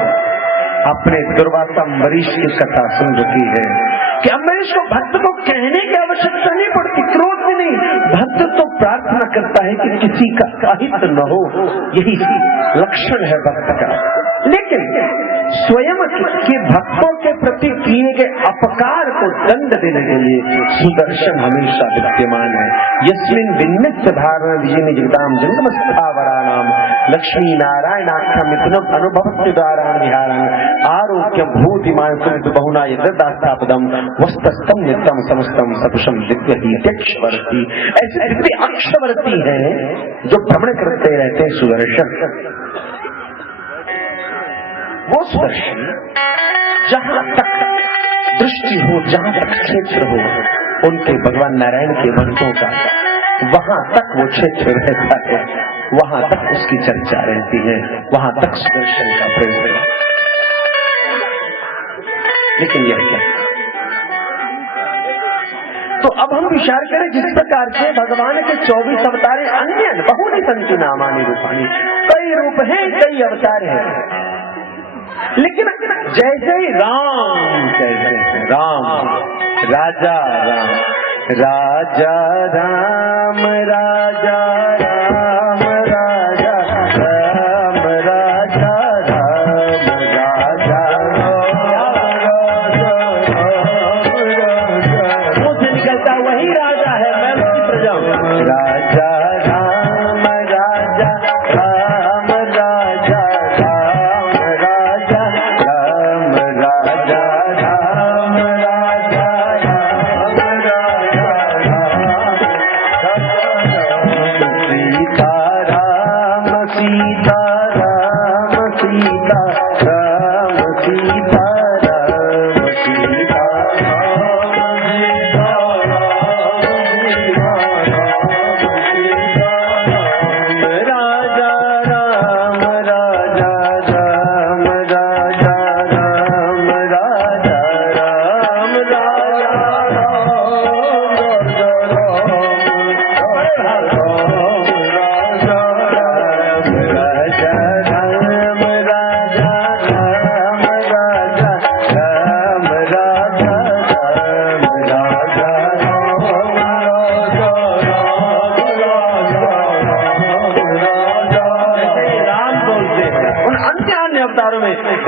अपने दुर्वासा अम्बरीश की कथा सुन रखी है कि अम्बरीश को भक्त को कहने की आवश्यकता नहीं पड़ती, क्रोध भी नहीं, भक्त तो प्रार्थना करता है कि किसी का अहित न हो। यही लक्षण है भक्त का। लेकिन स्वयं के भक्तों के प्रति किए गए अपकार को दंड देने के लिए सुदर्शन हमेशा विद्यमान है। यस्मिन विनित्य धारण विजय जगदाम जंगम स्थावराणाम लक्ष्मी नारायणाख्य मिथुनम अनुभवत्य दाराण विहारण आरोग्य भूतिमान सुनित बहुना यदास्थापदम वस्तस्तम नित्यम समस्तम सपुषम दिव्यति अक्षवर्ती। ऐसे दिव्य अक्षवर्ती है जो भ्रमण करते रहते हैं सुदर्शन। वो सुदर्शन जहां तक दृष्टि हो, जहां तक क्षेत्र हो उनके भगवान नारायण के भक्तों का, वहां तक वो क्षेत्र रहता है, वहां तक उसकी चर्चा रहती है, वहां तक सुदर्शन का प्रेम है। लेकिन यह क्या, तो अब हम विचार करें जिस प्रकार से भगवान के 24 अवतार अन्य बहुनी संति नामानि रूपानी, कई रूप हैं, कई अवतार हैं, लेकिन जैसे ही राम कहते हैं, राम राजा राम राजा राम राजा राम राजा राम राजा राम राजा मुंह से निकलता वही राजा है, मैं उसकी प्रजा हूँ। राजा राम राजा राम राजा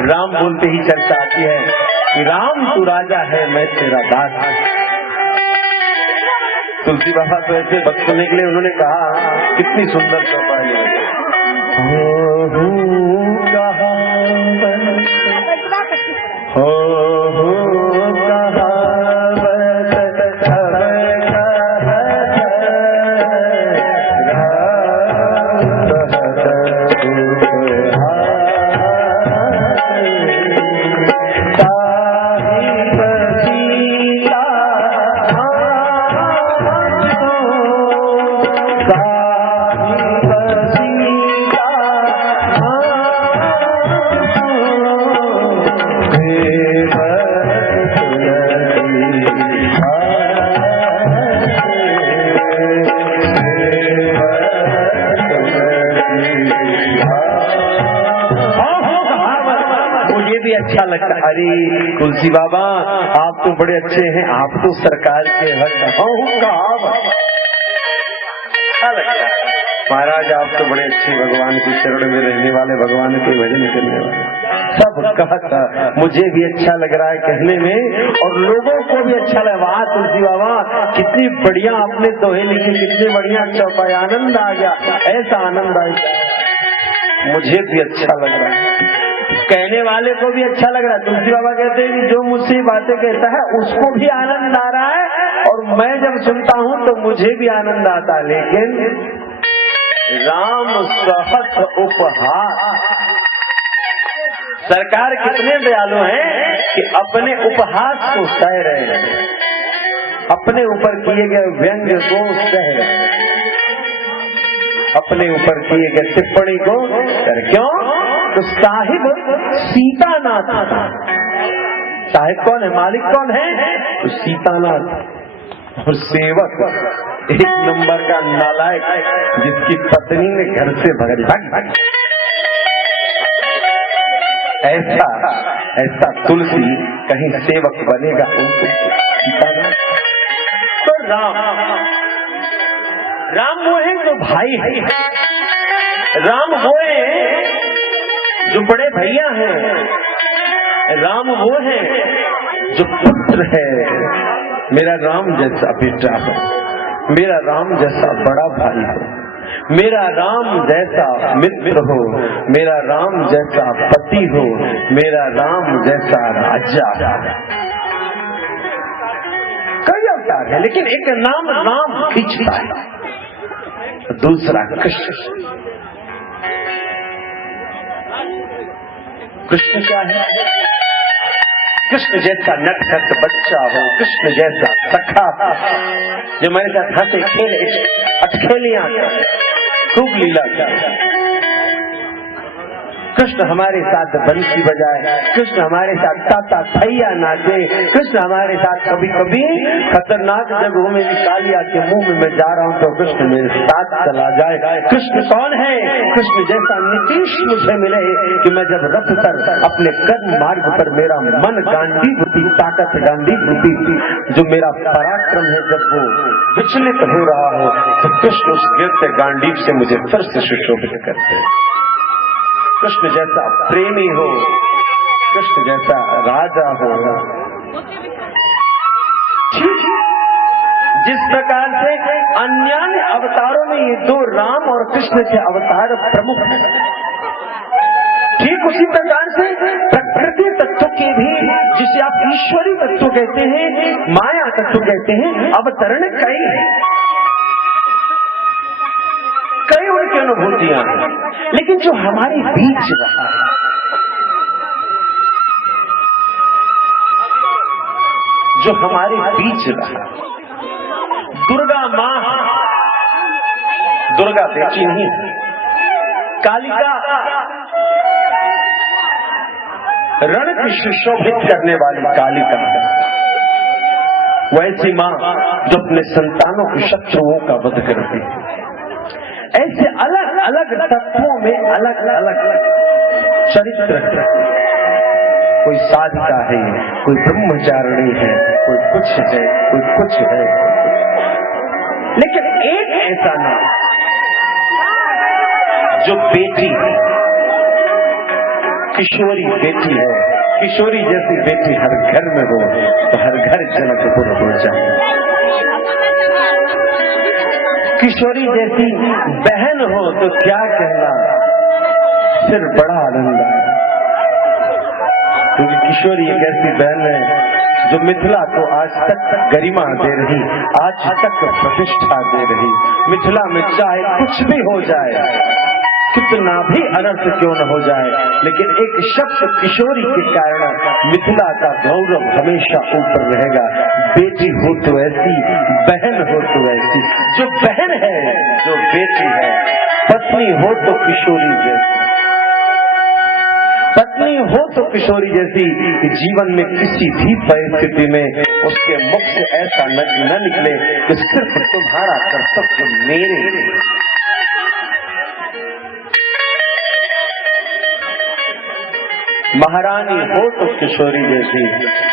राम बोलते ही चर्चा आती है कि राम तू राजा है, मैं तेरा दास। तुलसी बाबा तो ऐसे भक्त सुनने के लिए उन्होंने कहा, कितनी सुंदर चौपाई है, अच्छा लगता। अरे तुलसी बाबा आप तो बड़े अच्छे हैं, आप तो सरकार के हक महाराज, आप तो बड़े अच्छे, भगवान के चरण में रहने वाले, भगवान के भजन करने वाले। सब कहता, मुझे भी अच्छा लग रहा है कहने में और लोगों को भी अच्छा लगा। वाह तुलसी बाबा कितनी बढ़िया आपने दोहे लिखी, कितनी बढ़िया चौपाई, आनंद आ गया, ऐसा आनंद आया, मुझे भी अच्छा लग रहा है, कहने वाले को भी अच्छा लग रहा है। तुलसी बाबा कहते हैं कि जो मुझसे बातें कहता है उसको भी आनंद आ रहा है और मैं जब सुनता हूँ तो मुझे भी आनंद आता है। लेकिन राम सहस उपहार, सरकार कितने दयालु हैं कि अपने उपहास को सह रहे हैं, अपने ऊपर किए गए व्यंग्य को सह रहे हैं, अपने ऊपर किए गए टिप्पणी को कर। क्यों? तो साहिब सीतानाथ, साहिब कौन है, मालिक कौन है? तो सीतानाथ। और सेवक एक नंबर का नालायक, जिसकी पत्नी ने घर से भग ऐसा तुलसी कहीं सेवक बनेगा सीतानाथ। तो राम वो है तो भाई है, राम वो है जो बड़े भैया हैं, राम वो है जो पुत्र है। मेरा राम जैसा बेटा हो, मेरा राम जैसा बड़ा भाई हो, मेरा राम जैसा मित्र हो, मेरा राम जैसा पति हो, मेरा राम जैसा राजा। कई अवतार है, लेकिन एक नाम राम खींचता है। दूसरा कृष्ण। कृष्ण क्या है? कृष्ण जैसा नटखट बच्चा हो, कृष्ण जैसा सखा जो मेरे साथ हंसे खेले, अटखेलियां खूब लीला करे। कृष्ण हमारे साथ बंसी बजाए, कृष्ण हमारे साथ ताता थैया नाचे, कृष्ण हमारे साथ कभी कभी खतरनाक जगहों में कालिया के मुंह में मैं जा रहा हूँ तो कृष्ण मेरे साथ चला जाए। कृष्ण कौन है? कृष्ण जैसा नीतीश मुझे मिले कि मैं जब रथ पर अपने कर्म मार्ग पर मेरा मन गांडीव की ताकत, गांडीव की जो मेरा पराक्रम है, जब वो विचलित हो रहा हो तो कृष्ण उस गिरते गांडीव से मुझे फिर से सुशोभित करते। कृष्ण जैसा प्रेमी हो, कृष्ण जैसा राजा हो। ठीक जिस प्रकार से अन्य अवतारों में ये दो राम और कृष्ण के अवतार प्रमुख हैं, ठीक उसी प्रकार से प्रकृति तत्व के भी, जिसे आप ईश्वरी तत्व कहते हैं, माया तत्व कहते हैं, अवतरण कई उनकी अनुभूतियां हैं। लेकिन जो हमारे बीच रहा, जो हमारे बीच रहा, दुर्गा मां, दुर्गा बेटी नहीं, कालिका रण की सुशोभित करने वाली कालिका, वैसी मां जो अपने संतानों के शत्रुओं का वध करती है। ऐसे अलग अलग तत्वों में अलग अलग चरित्र, कोई साधिका है, कोई ब्रह्मचारिणी है, कोई कुछ है, कोई कुछ है, लेकिन एक ऐसा नाम जो बेटी, किशोरी बेटी है। किशोरी जैसी बेटी हर घर में हो तो हर घर जनकपुर हो जाए। किशोरी जैसी बहन हो तो क्या कहना, फिर बड़ा आनंद आया। क्योंकि किशोरी एक ऐसी बहन है जो मिथिला को आज तक गरिमा दे रही, आज तक प्रतिष्ठा दे रही। मिथिला में चाहे कुछ भी हो जाए, कितना भी अनर्थ क्यों न हो जाए, लेकिन एक शब्द किशोरी के कारण मिथिला का गौरव हमेशा ऊपर रहेगा। बेटी हो तो ऐसी, बहन हो तो ऐसी। जो बहन है, जो बेटी है, पत्नी हो तो किशोरी जैसी, पत्नी हो तो किशोरी जैसी। जीवन में किसी भी परिस्थिति में उसके मुख से ऐसा न निकले कि सिर्फ तुम्हारा कर्तव्य मेरे। महारानी हो तो किशोरी जैसी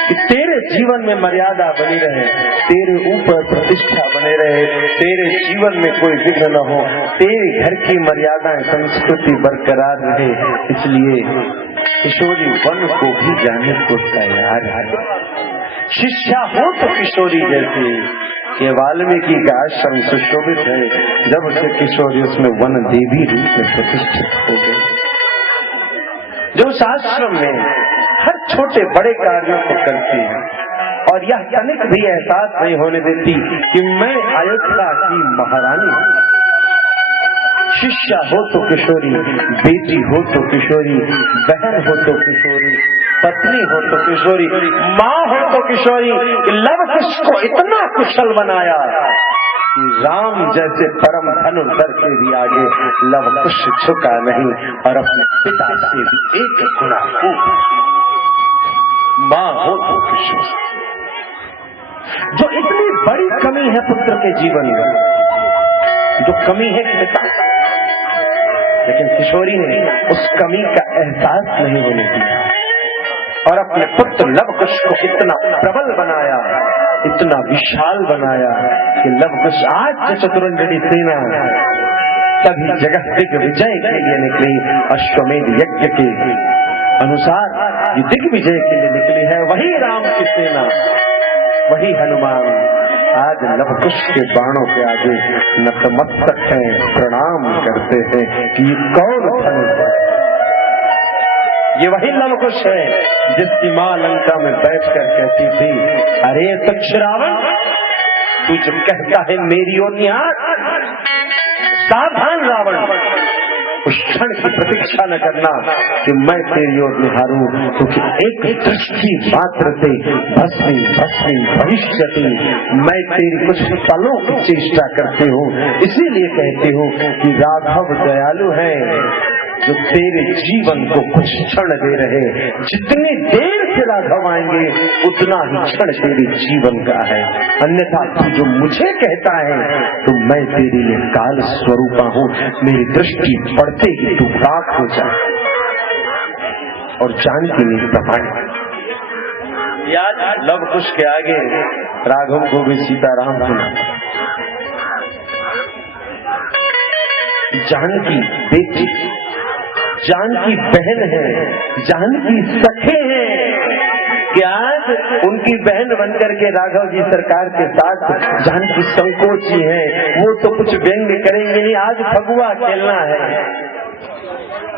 कि तेरे जीवन में मर्यादा बनी रहे, तेरे ऊपर प्रतिष्ठा बने रहे, तेरे जीवन में कोई विघ्न न हो, तेरे घर की मर्यादाएं, संस्कृति बरकरार रहे। इसलिए किशोरी वन को भी जाने को तैयार है। शिष्या हो तो किशोरी जैसी। ये वाल्मीकि का आश्रम सुशोभित है, जब से किशोरी उसमें वन देवी रूप में प्रतिष्ठित हो गई। जो उस आश्रम में हर छोटे बड़े कार्यों को करती है और यह तनिक भी एहसास नहीं होने देती कि मैं अयोध्या की महारानी हूँ। शिष्या हो तो किशोरी, बेटी हो तो किशोरी, बहन हो तो किशोरी, पत्नी हो तो किशोरी, माँ हो तो किशोरी। लव कुश को इतना कुशल बनाया कि राम जैसे परम धनुर्धर के भी आगे लव कुश झुका नहीं और अपने पिता से भी एक गुना हो। माँ हो तो किशोर, जो इतनी बड़ी कमी है पुत्र के जीवन में, जो कमी है पिता, लेकिन किशोरी ने उस कमी का एहसास नहीं होने दिया और अपने पुत्र लव कुश को इतना प्रबल बनाया, इतना विशाल बनाया कि लव कुश आज चतुरंगनी सेना तभी जगह दिग्विजय के लिए निकली। अश्वमेध यज्ञ के अनुसार ये दिग्विजय के लिए निकली है वही राम की सेना, वही हनुमान आज लवकुश के बाणों के आगे नतमस्तक हैं, प्रणाम करते हैं कि ये कौन धनुष है। ये वही लवकुश है जिसकी मां लंका में बैठकर कहती थी, अरे तुच्छ रावण, तू जब कहता है मेरी ओर निहार, सावधान रावण, उस क्षण की प्रतीक्षा न करना कि मैं तेरी ओर निहारूं, क्योंकि एक दृष्टि मात्र से भस्मी भस्मी भविष्यति, मैं तेरी कुछ पलों की चेष्टा करती हूँ। इसीलिए कहती हूँ कि राघव दयालु है जो तेरे जीवन को कुछ क्षण दे रहे। जितनी देर से राघव आएंगे उतना ही क्षण तेरे जीवन का है, अन्यथा तू जो मुझे कहता है तो मैं तेरे लिए काल स्वरूपा हूँ। मेरी दृष्टि पड़ते ही तू राख हो जाए। और जानकी ने प्रमाण याद लव कुश के आगे राघव को भी सीताराम सुना। जानकी बेटी, जानकी बहन है, जानकी सखे हैं कि आज उनकी बहन बनकर के राघव जी सरकार के साथ जानकी संकोची है। वो तो कुछ व्यंग्य करेंगे नहीं, आज फगुआ खेलना है।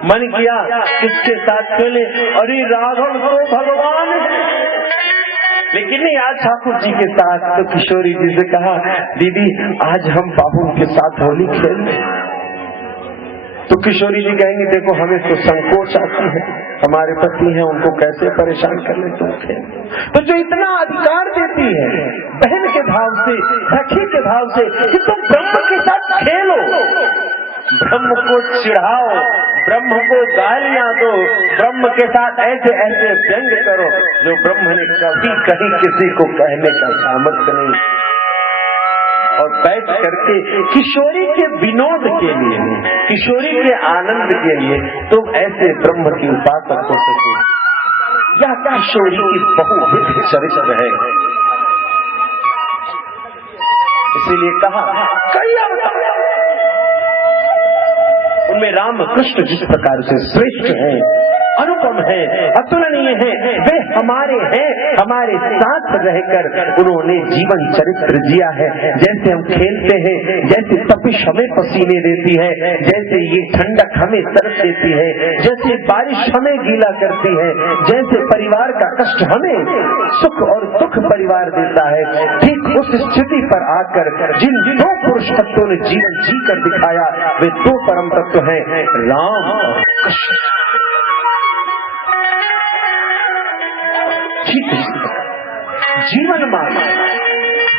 मन किया किसके साथ खेले, अरे राघव तो भगवान है, लेकिन नहीं आज ठाकुर जी के साथ। तो किशोरी जी से कहा, दीदी आज हम बाबू के साथ होली खेल लें। तो किशोरी जी कहेंगे, देखो हमें तो संकोच आती है, हमारे पति हैं उनको कैसे परेशान कर ले तुम खेल। तो जो इतना अधिकार देती है बहन के भाव से, सखी के भाव से कि तुम ब्रह्म के साथ खेलो, ब्रह्म को चिढ़ाओ, ब्रह्म को गालियां दो, ब्रह्म के साथ ऐसे ऐसे व्यंग करो जो ब्रह्म ने कभी कहीं किसी को कहने का सामर्थ्य नहीं। और बैठ करके किशोरी के विनोद के लिए, किशोरी के आनंद के लिए तुम ऐसे ब्रह्म की उपासक हो सको। यह किशोरी की बहुविध चरित्र है। इसीलिए कहा कई अवतार, उनमें राम कृष्ण जिस प्रकार से श्रेष्ठ हैं, अनुपम है, अतुलनीय है, वे हमारे हैं, हमारे साथ रहकर उन्होंने जीवन चरित्र जिया है। जैसे हम खेलते हैं, जैसे तपिश हमें पसीने देती है, जैसे ये ठंडक हमें तरस देती है, जैसे बारिश हमें गीला करती है, जैसे परिवार का कष्ट हमें सुख और दुख परिवार देता है, ठीक उस स्थिति पर आकर जिन दो पुरुष तत्वों ने जीवन जी कर दिखाया, वे दो परम तत्व हैं, राम और कृष्ण। जीवन मार्ग,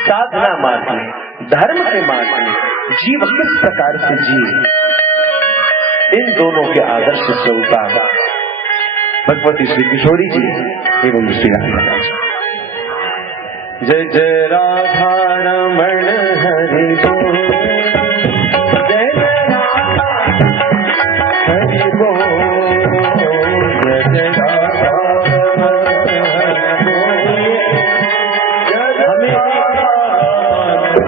साधना मार्ग में, धर्म के मार्ग में जीव किस प्रकार से जिए, इन दोनों के आदर्श स्वरूपा भगवती श्री किशोरी जी एवं श्री राधा। जय जय राधा रमण हरि बोल, जय जय राधा हरि बोल, जय जय राधा।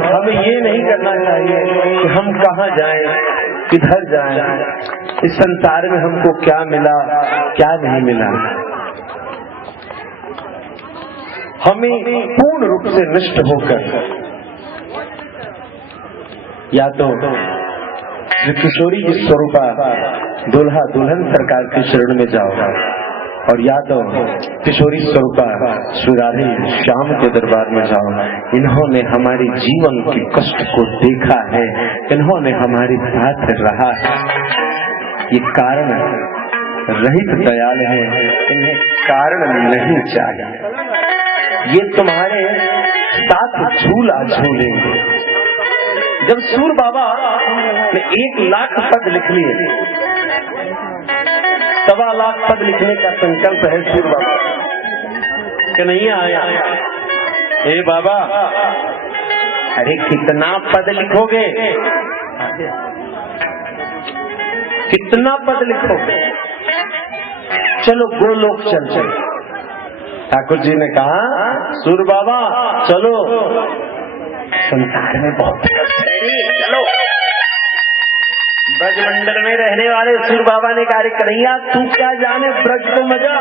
हमें ये नहीं करना चाहिए कि हम कहाँ जाएं, किधर जाएं, इस संसार में हमको क्या मिला क्या नहीं मिला। हमें पूर्ण रूप से निष्ठ होकर या तो श्री किशोरी की स्वरूपा दुल्हा दुल्हन सरकार के शरण में जाओ, और या तो किशोरी स्वरूपा श्री राधे श्याम के दरबार में जाओ। इन्होंने हमारी जीवन के कष्ट को देखा है, इन्होंने हमारे साथ रहा है, ये कारण रहित दयाल है, इन्हें कारण नहीं चाहिए। ये तुम्हारे साथ झूला झूलेंगे। जब सूर बाबा ने 1 लाख पद लिख लिए, 1.25 लाख पद लिखने का संकल्प है सूर बाबा कि नहीं आया। हे बाबा, अरे कितना पद लिखोगे, कितना पद लिखोगे, चलो गोलोक चल। ठाकुर जी ने कहा, सूर बाबा चलो, संसार में बहुत कष्ट है, चलो। ब्रजमंडल में रहने वाले सूर बाबा ने कहा, कन्हैया तू क्या जाने ब्रज को मजा,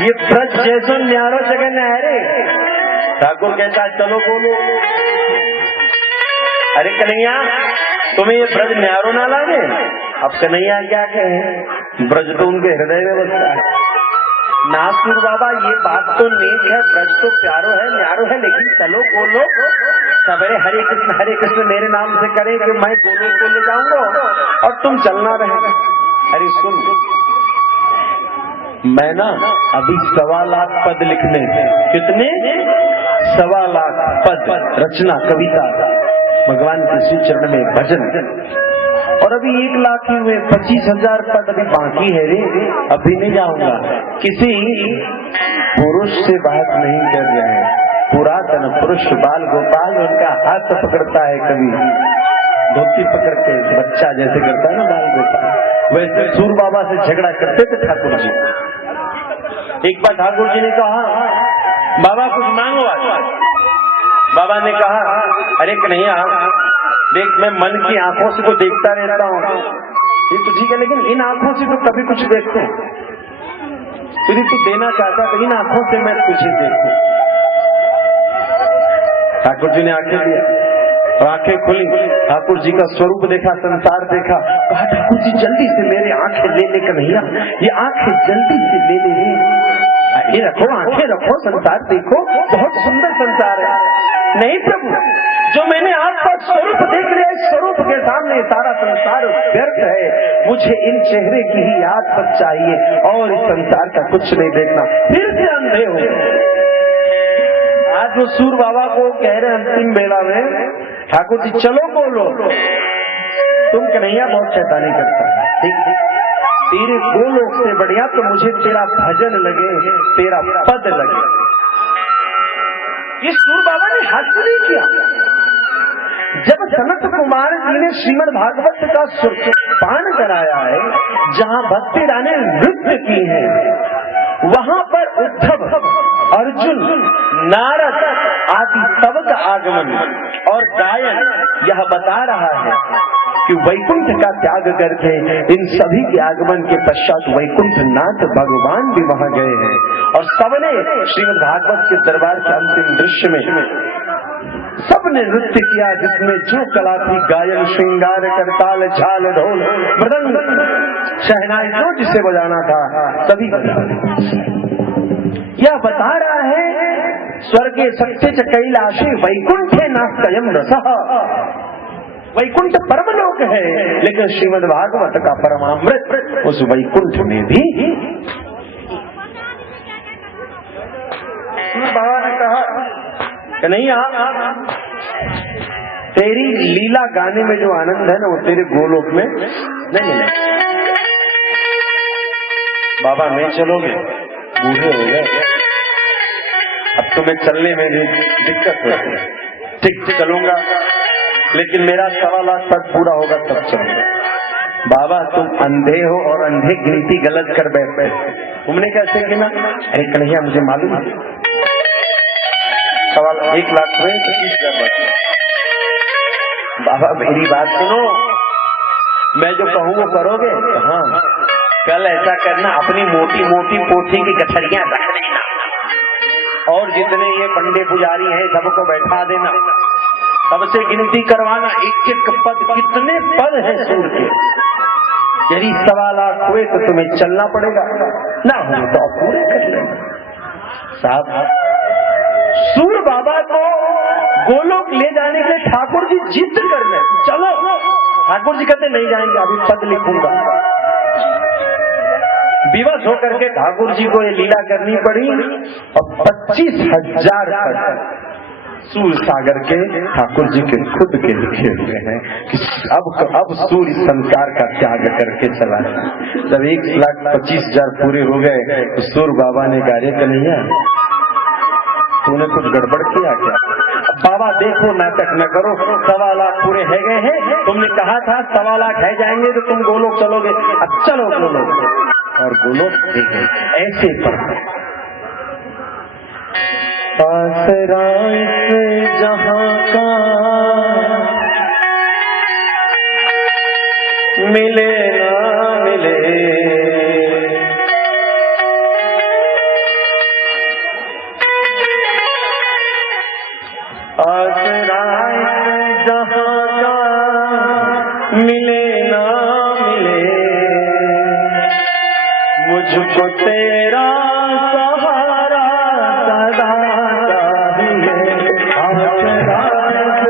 ये ब्रज जैसो न्यारो जगह न है रे। ठाकुर कहता चलो बोलो। अरे कन्हैया तुम्हें ये ब्रज न्यारो ना लागे। अब कन्हैया क्या कहे, ब्रज तो उनके हृदय में बसता है। नासूर बाबा ये बात तो नेक है, ब्रज तो प्यारो है न्यारो है, लेकिन चलो बोलो सवेरे हरे कृष्ण मेरे नाम से करें कि मैं गोलोक को ले जाऊंगा और तुम चलना रहे। अरे सुन, मैं ना अभी 1.25 लाख पद लिखने, कितने 1.25 लाख पद रचना कविता भगवान के श्री चरण में भजन, और अभी 1 लाख ही हुए, 25,000 पद अभी बाकी है रे। अभी नहीं जाऊंगा। किसी पुरुष से बात नहीं कर रहे हैं, पुरातन पुरुष बाल गोपाल उनका हाथ पकड़ता है, कभी धोती पकड़ के बच्चा जैसे करता है ना बाल गोपाल, वैसे सूर बाबा से झगड़ा करते थे ठाकुर जी। एक बार ठाकुर जी ने कहा, बाबा कुछ मांगो आज। बाबा ने कहा, अरे कन्हैया देख, मैं मन की आंखों से तो देखता रहता हूँ, ये तो ठीक है, लेकिन इन आंखों से तो कभी कुछ देखूं, यदि तू देना चाहता तो इन आंखों से मैं तुझे देखूं। ठाकुर जी ने आंखें दिया, आंखें खुली, ठाकुर जी का स्वरूप देखा, संसार देखा। कहा ठाकुर जी जल्दी से मेरे आंखें ले ले कन्हैया, ये आंखें जल्दी से ले ले। ये रखो, आंखें रखो, संसार देखो, बहुत सुंदर संसार है। नहीं प्रभु, जो मैंने आपका स्वरूप देख लिया, इस स्वरूप के सामने सारा संसार व्यर्थ है। मुझे इन चेहरे की ही याद तक चाहिए और इस संसार का कुछ नहीं देखना। फिर से अंधे हो। आज वो सूर बाबा को कह रहे अंतिम बेला में, ठाकुर जी चलो बोलो, तुम कन्हैया बहुत शैतानी करता है, ठीक, तेरे गोलोक से बढ़िया तो मुझे तेरा भजन लगे, तेरा पद लगे। ये सूर बाबा ने हर्ष नहीं किया। जब सनत कुमार जी ने श्रीमद् भागवत का सुरपान कराया है, जहाँ भक्ति रानी नृत्य की है, वहाँ पर उद्धव, अर्जुन, नारद आदि सबका आगमन और गायन यह बता रहा है कि वैकुंठ का त्याग करके इन सभी के आगमन के पश्चात वैकुंठ नाथ भगवान भी वहाँ गए हैं और सबने श्रीमद् भागवत के दरबार के अंतिम दृश्य में सबने नृत्य किया, जिसमें जो कला थी, गायन, श्रृंगार, करताल, झाल, ढोल, मृदंग, शहनाई, जो जिसे बजाना था सभी यह बता रहा है स्वर्गे सत्य च कैलाशे वैकुंठे नास्त्ययं रसः। वैकुंठ परमलोक है, लेकिन श्रीमद् भागवत का परमामृत उस वैकुंठ में भी। बाबा ने कहा कन्हैया, तेरी लीला गाने में जो आनंद है ना, वो तेरे गोलोक में नहीं मिलेगा। बाबा नहीं चलोगे, बूढ़े हो गए, अब तुम्हें चलने में भी दिक्कत होती है। ठीक चलूंगा, लेकिन मेरा 1.25 लाख पद पूरा होगा तब चलूंगा। बाबा तुम अंधे हो और अंधे गिनती गलत कर बैठे, तुमने कैसे गिना? अरे कन्हैया मुझे मालूम है, 1 लाख हुए 25,000। बाबा मेरी बात सुनो, मैं जो कहूँ वो करोगे? हाँ, कल ऐसा करना, अपनी मोटी मोटी पोथी की गठरियां रख देना और जितने ये पंडे पुजारी हैं सबको बैठा देना, सबसे गिनती करवाना, एक एक पद, कितने पद हैं सूर के। यदि 1.25 लाख हुए तो तुम्हें चलना पड़ेगा, ना हो तो पूरे कर लेना। साहब, सूर बाबा को गोलोक ले जाने के ठाकुर जी जिद कर रहे, चलो। ठाकुर जी कहते नहीं जाएंगे, अभी पद लिखूंगा। विवश होकर के ठाकुर जी को ये लीला करनी पड़ी और 25,000 पद सूर सागर के ठाकुर जी के खुद के लिखे हुए हैं कि अब सूर इस संसार का त्याग करके चला है। जब 1,25,000 पूरे हो गए तो सूर बाबा ने कहा, कन्हैया तूने कुछ गड़बड़ किया क्या? बाबा देखो, नाटक न करो, 1.25 लाख पूरे है गए हैं, तुमने कहा था 1.25 लाख है जाएंगे तो तुम गोलोक चलोगे। अब चलो गोलोक, और गोलोक देखे ऐसे पर आसरा इस जहां का मिले ना मिले आसरा जहां का मिले ना मिले मुझको तेरा सहारा सदा चाहिए आसरा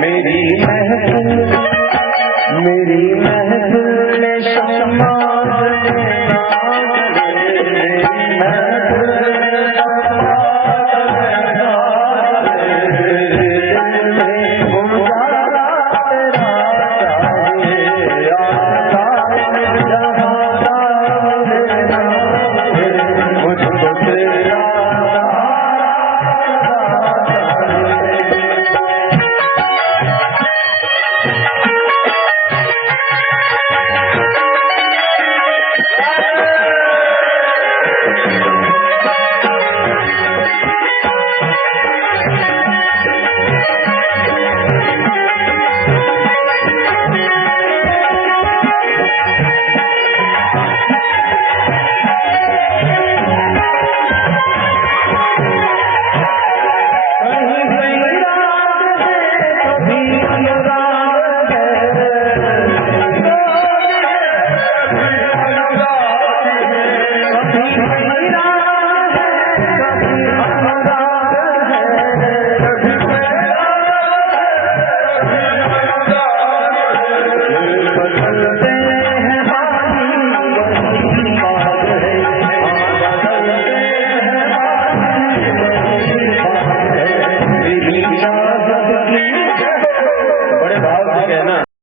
मेरी महफिल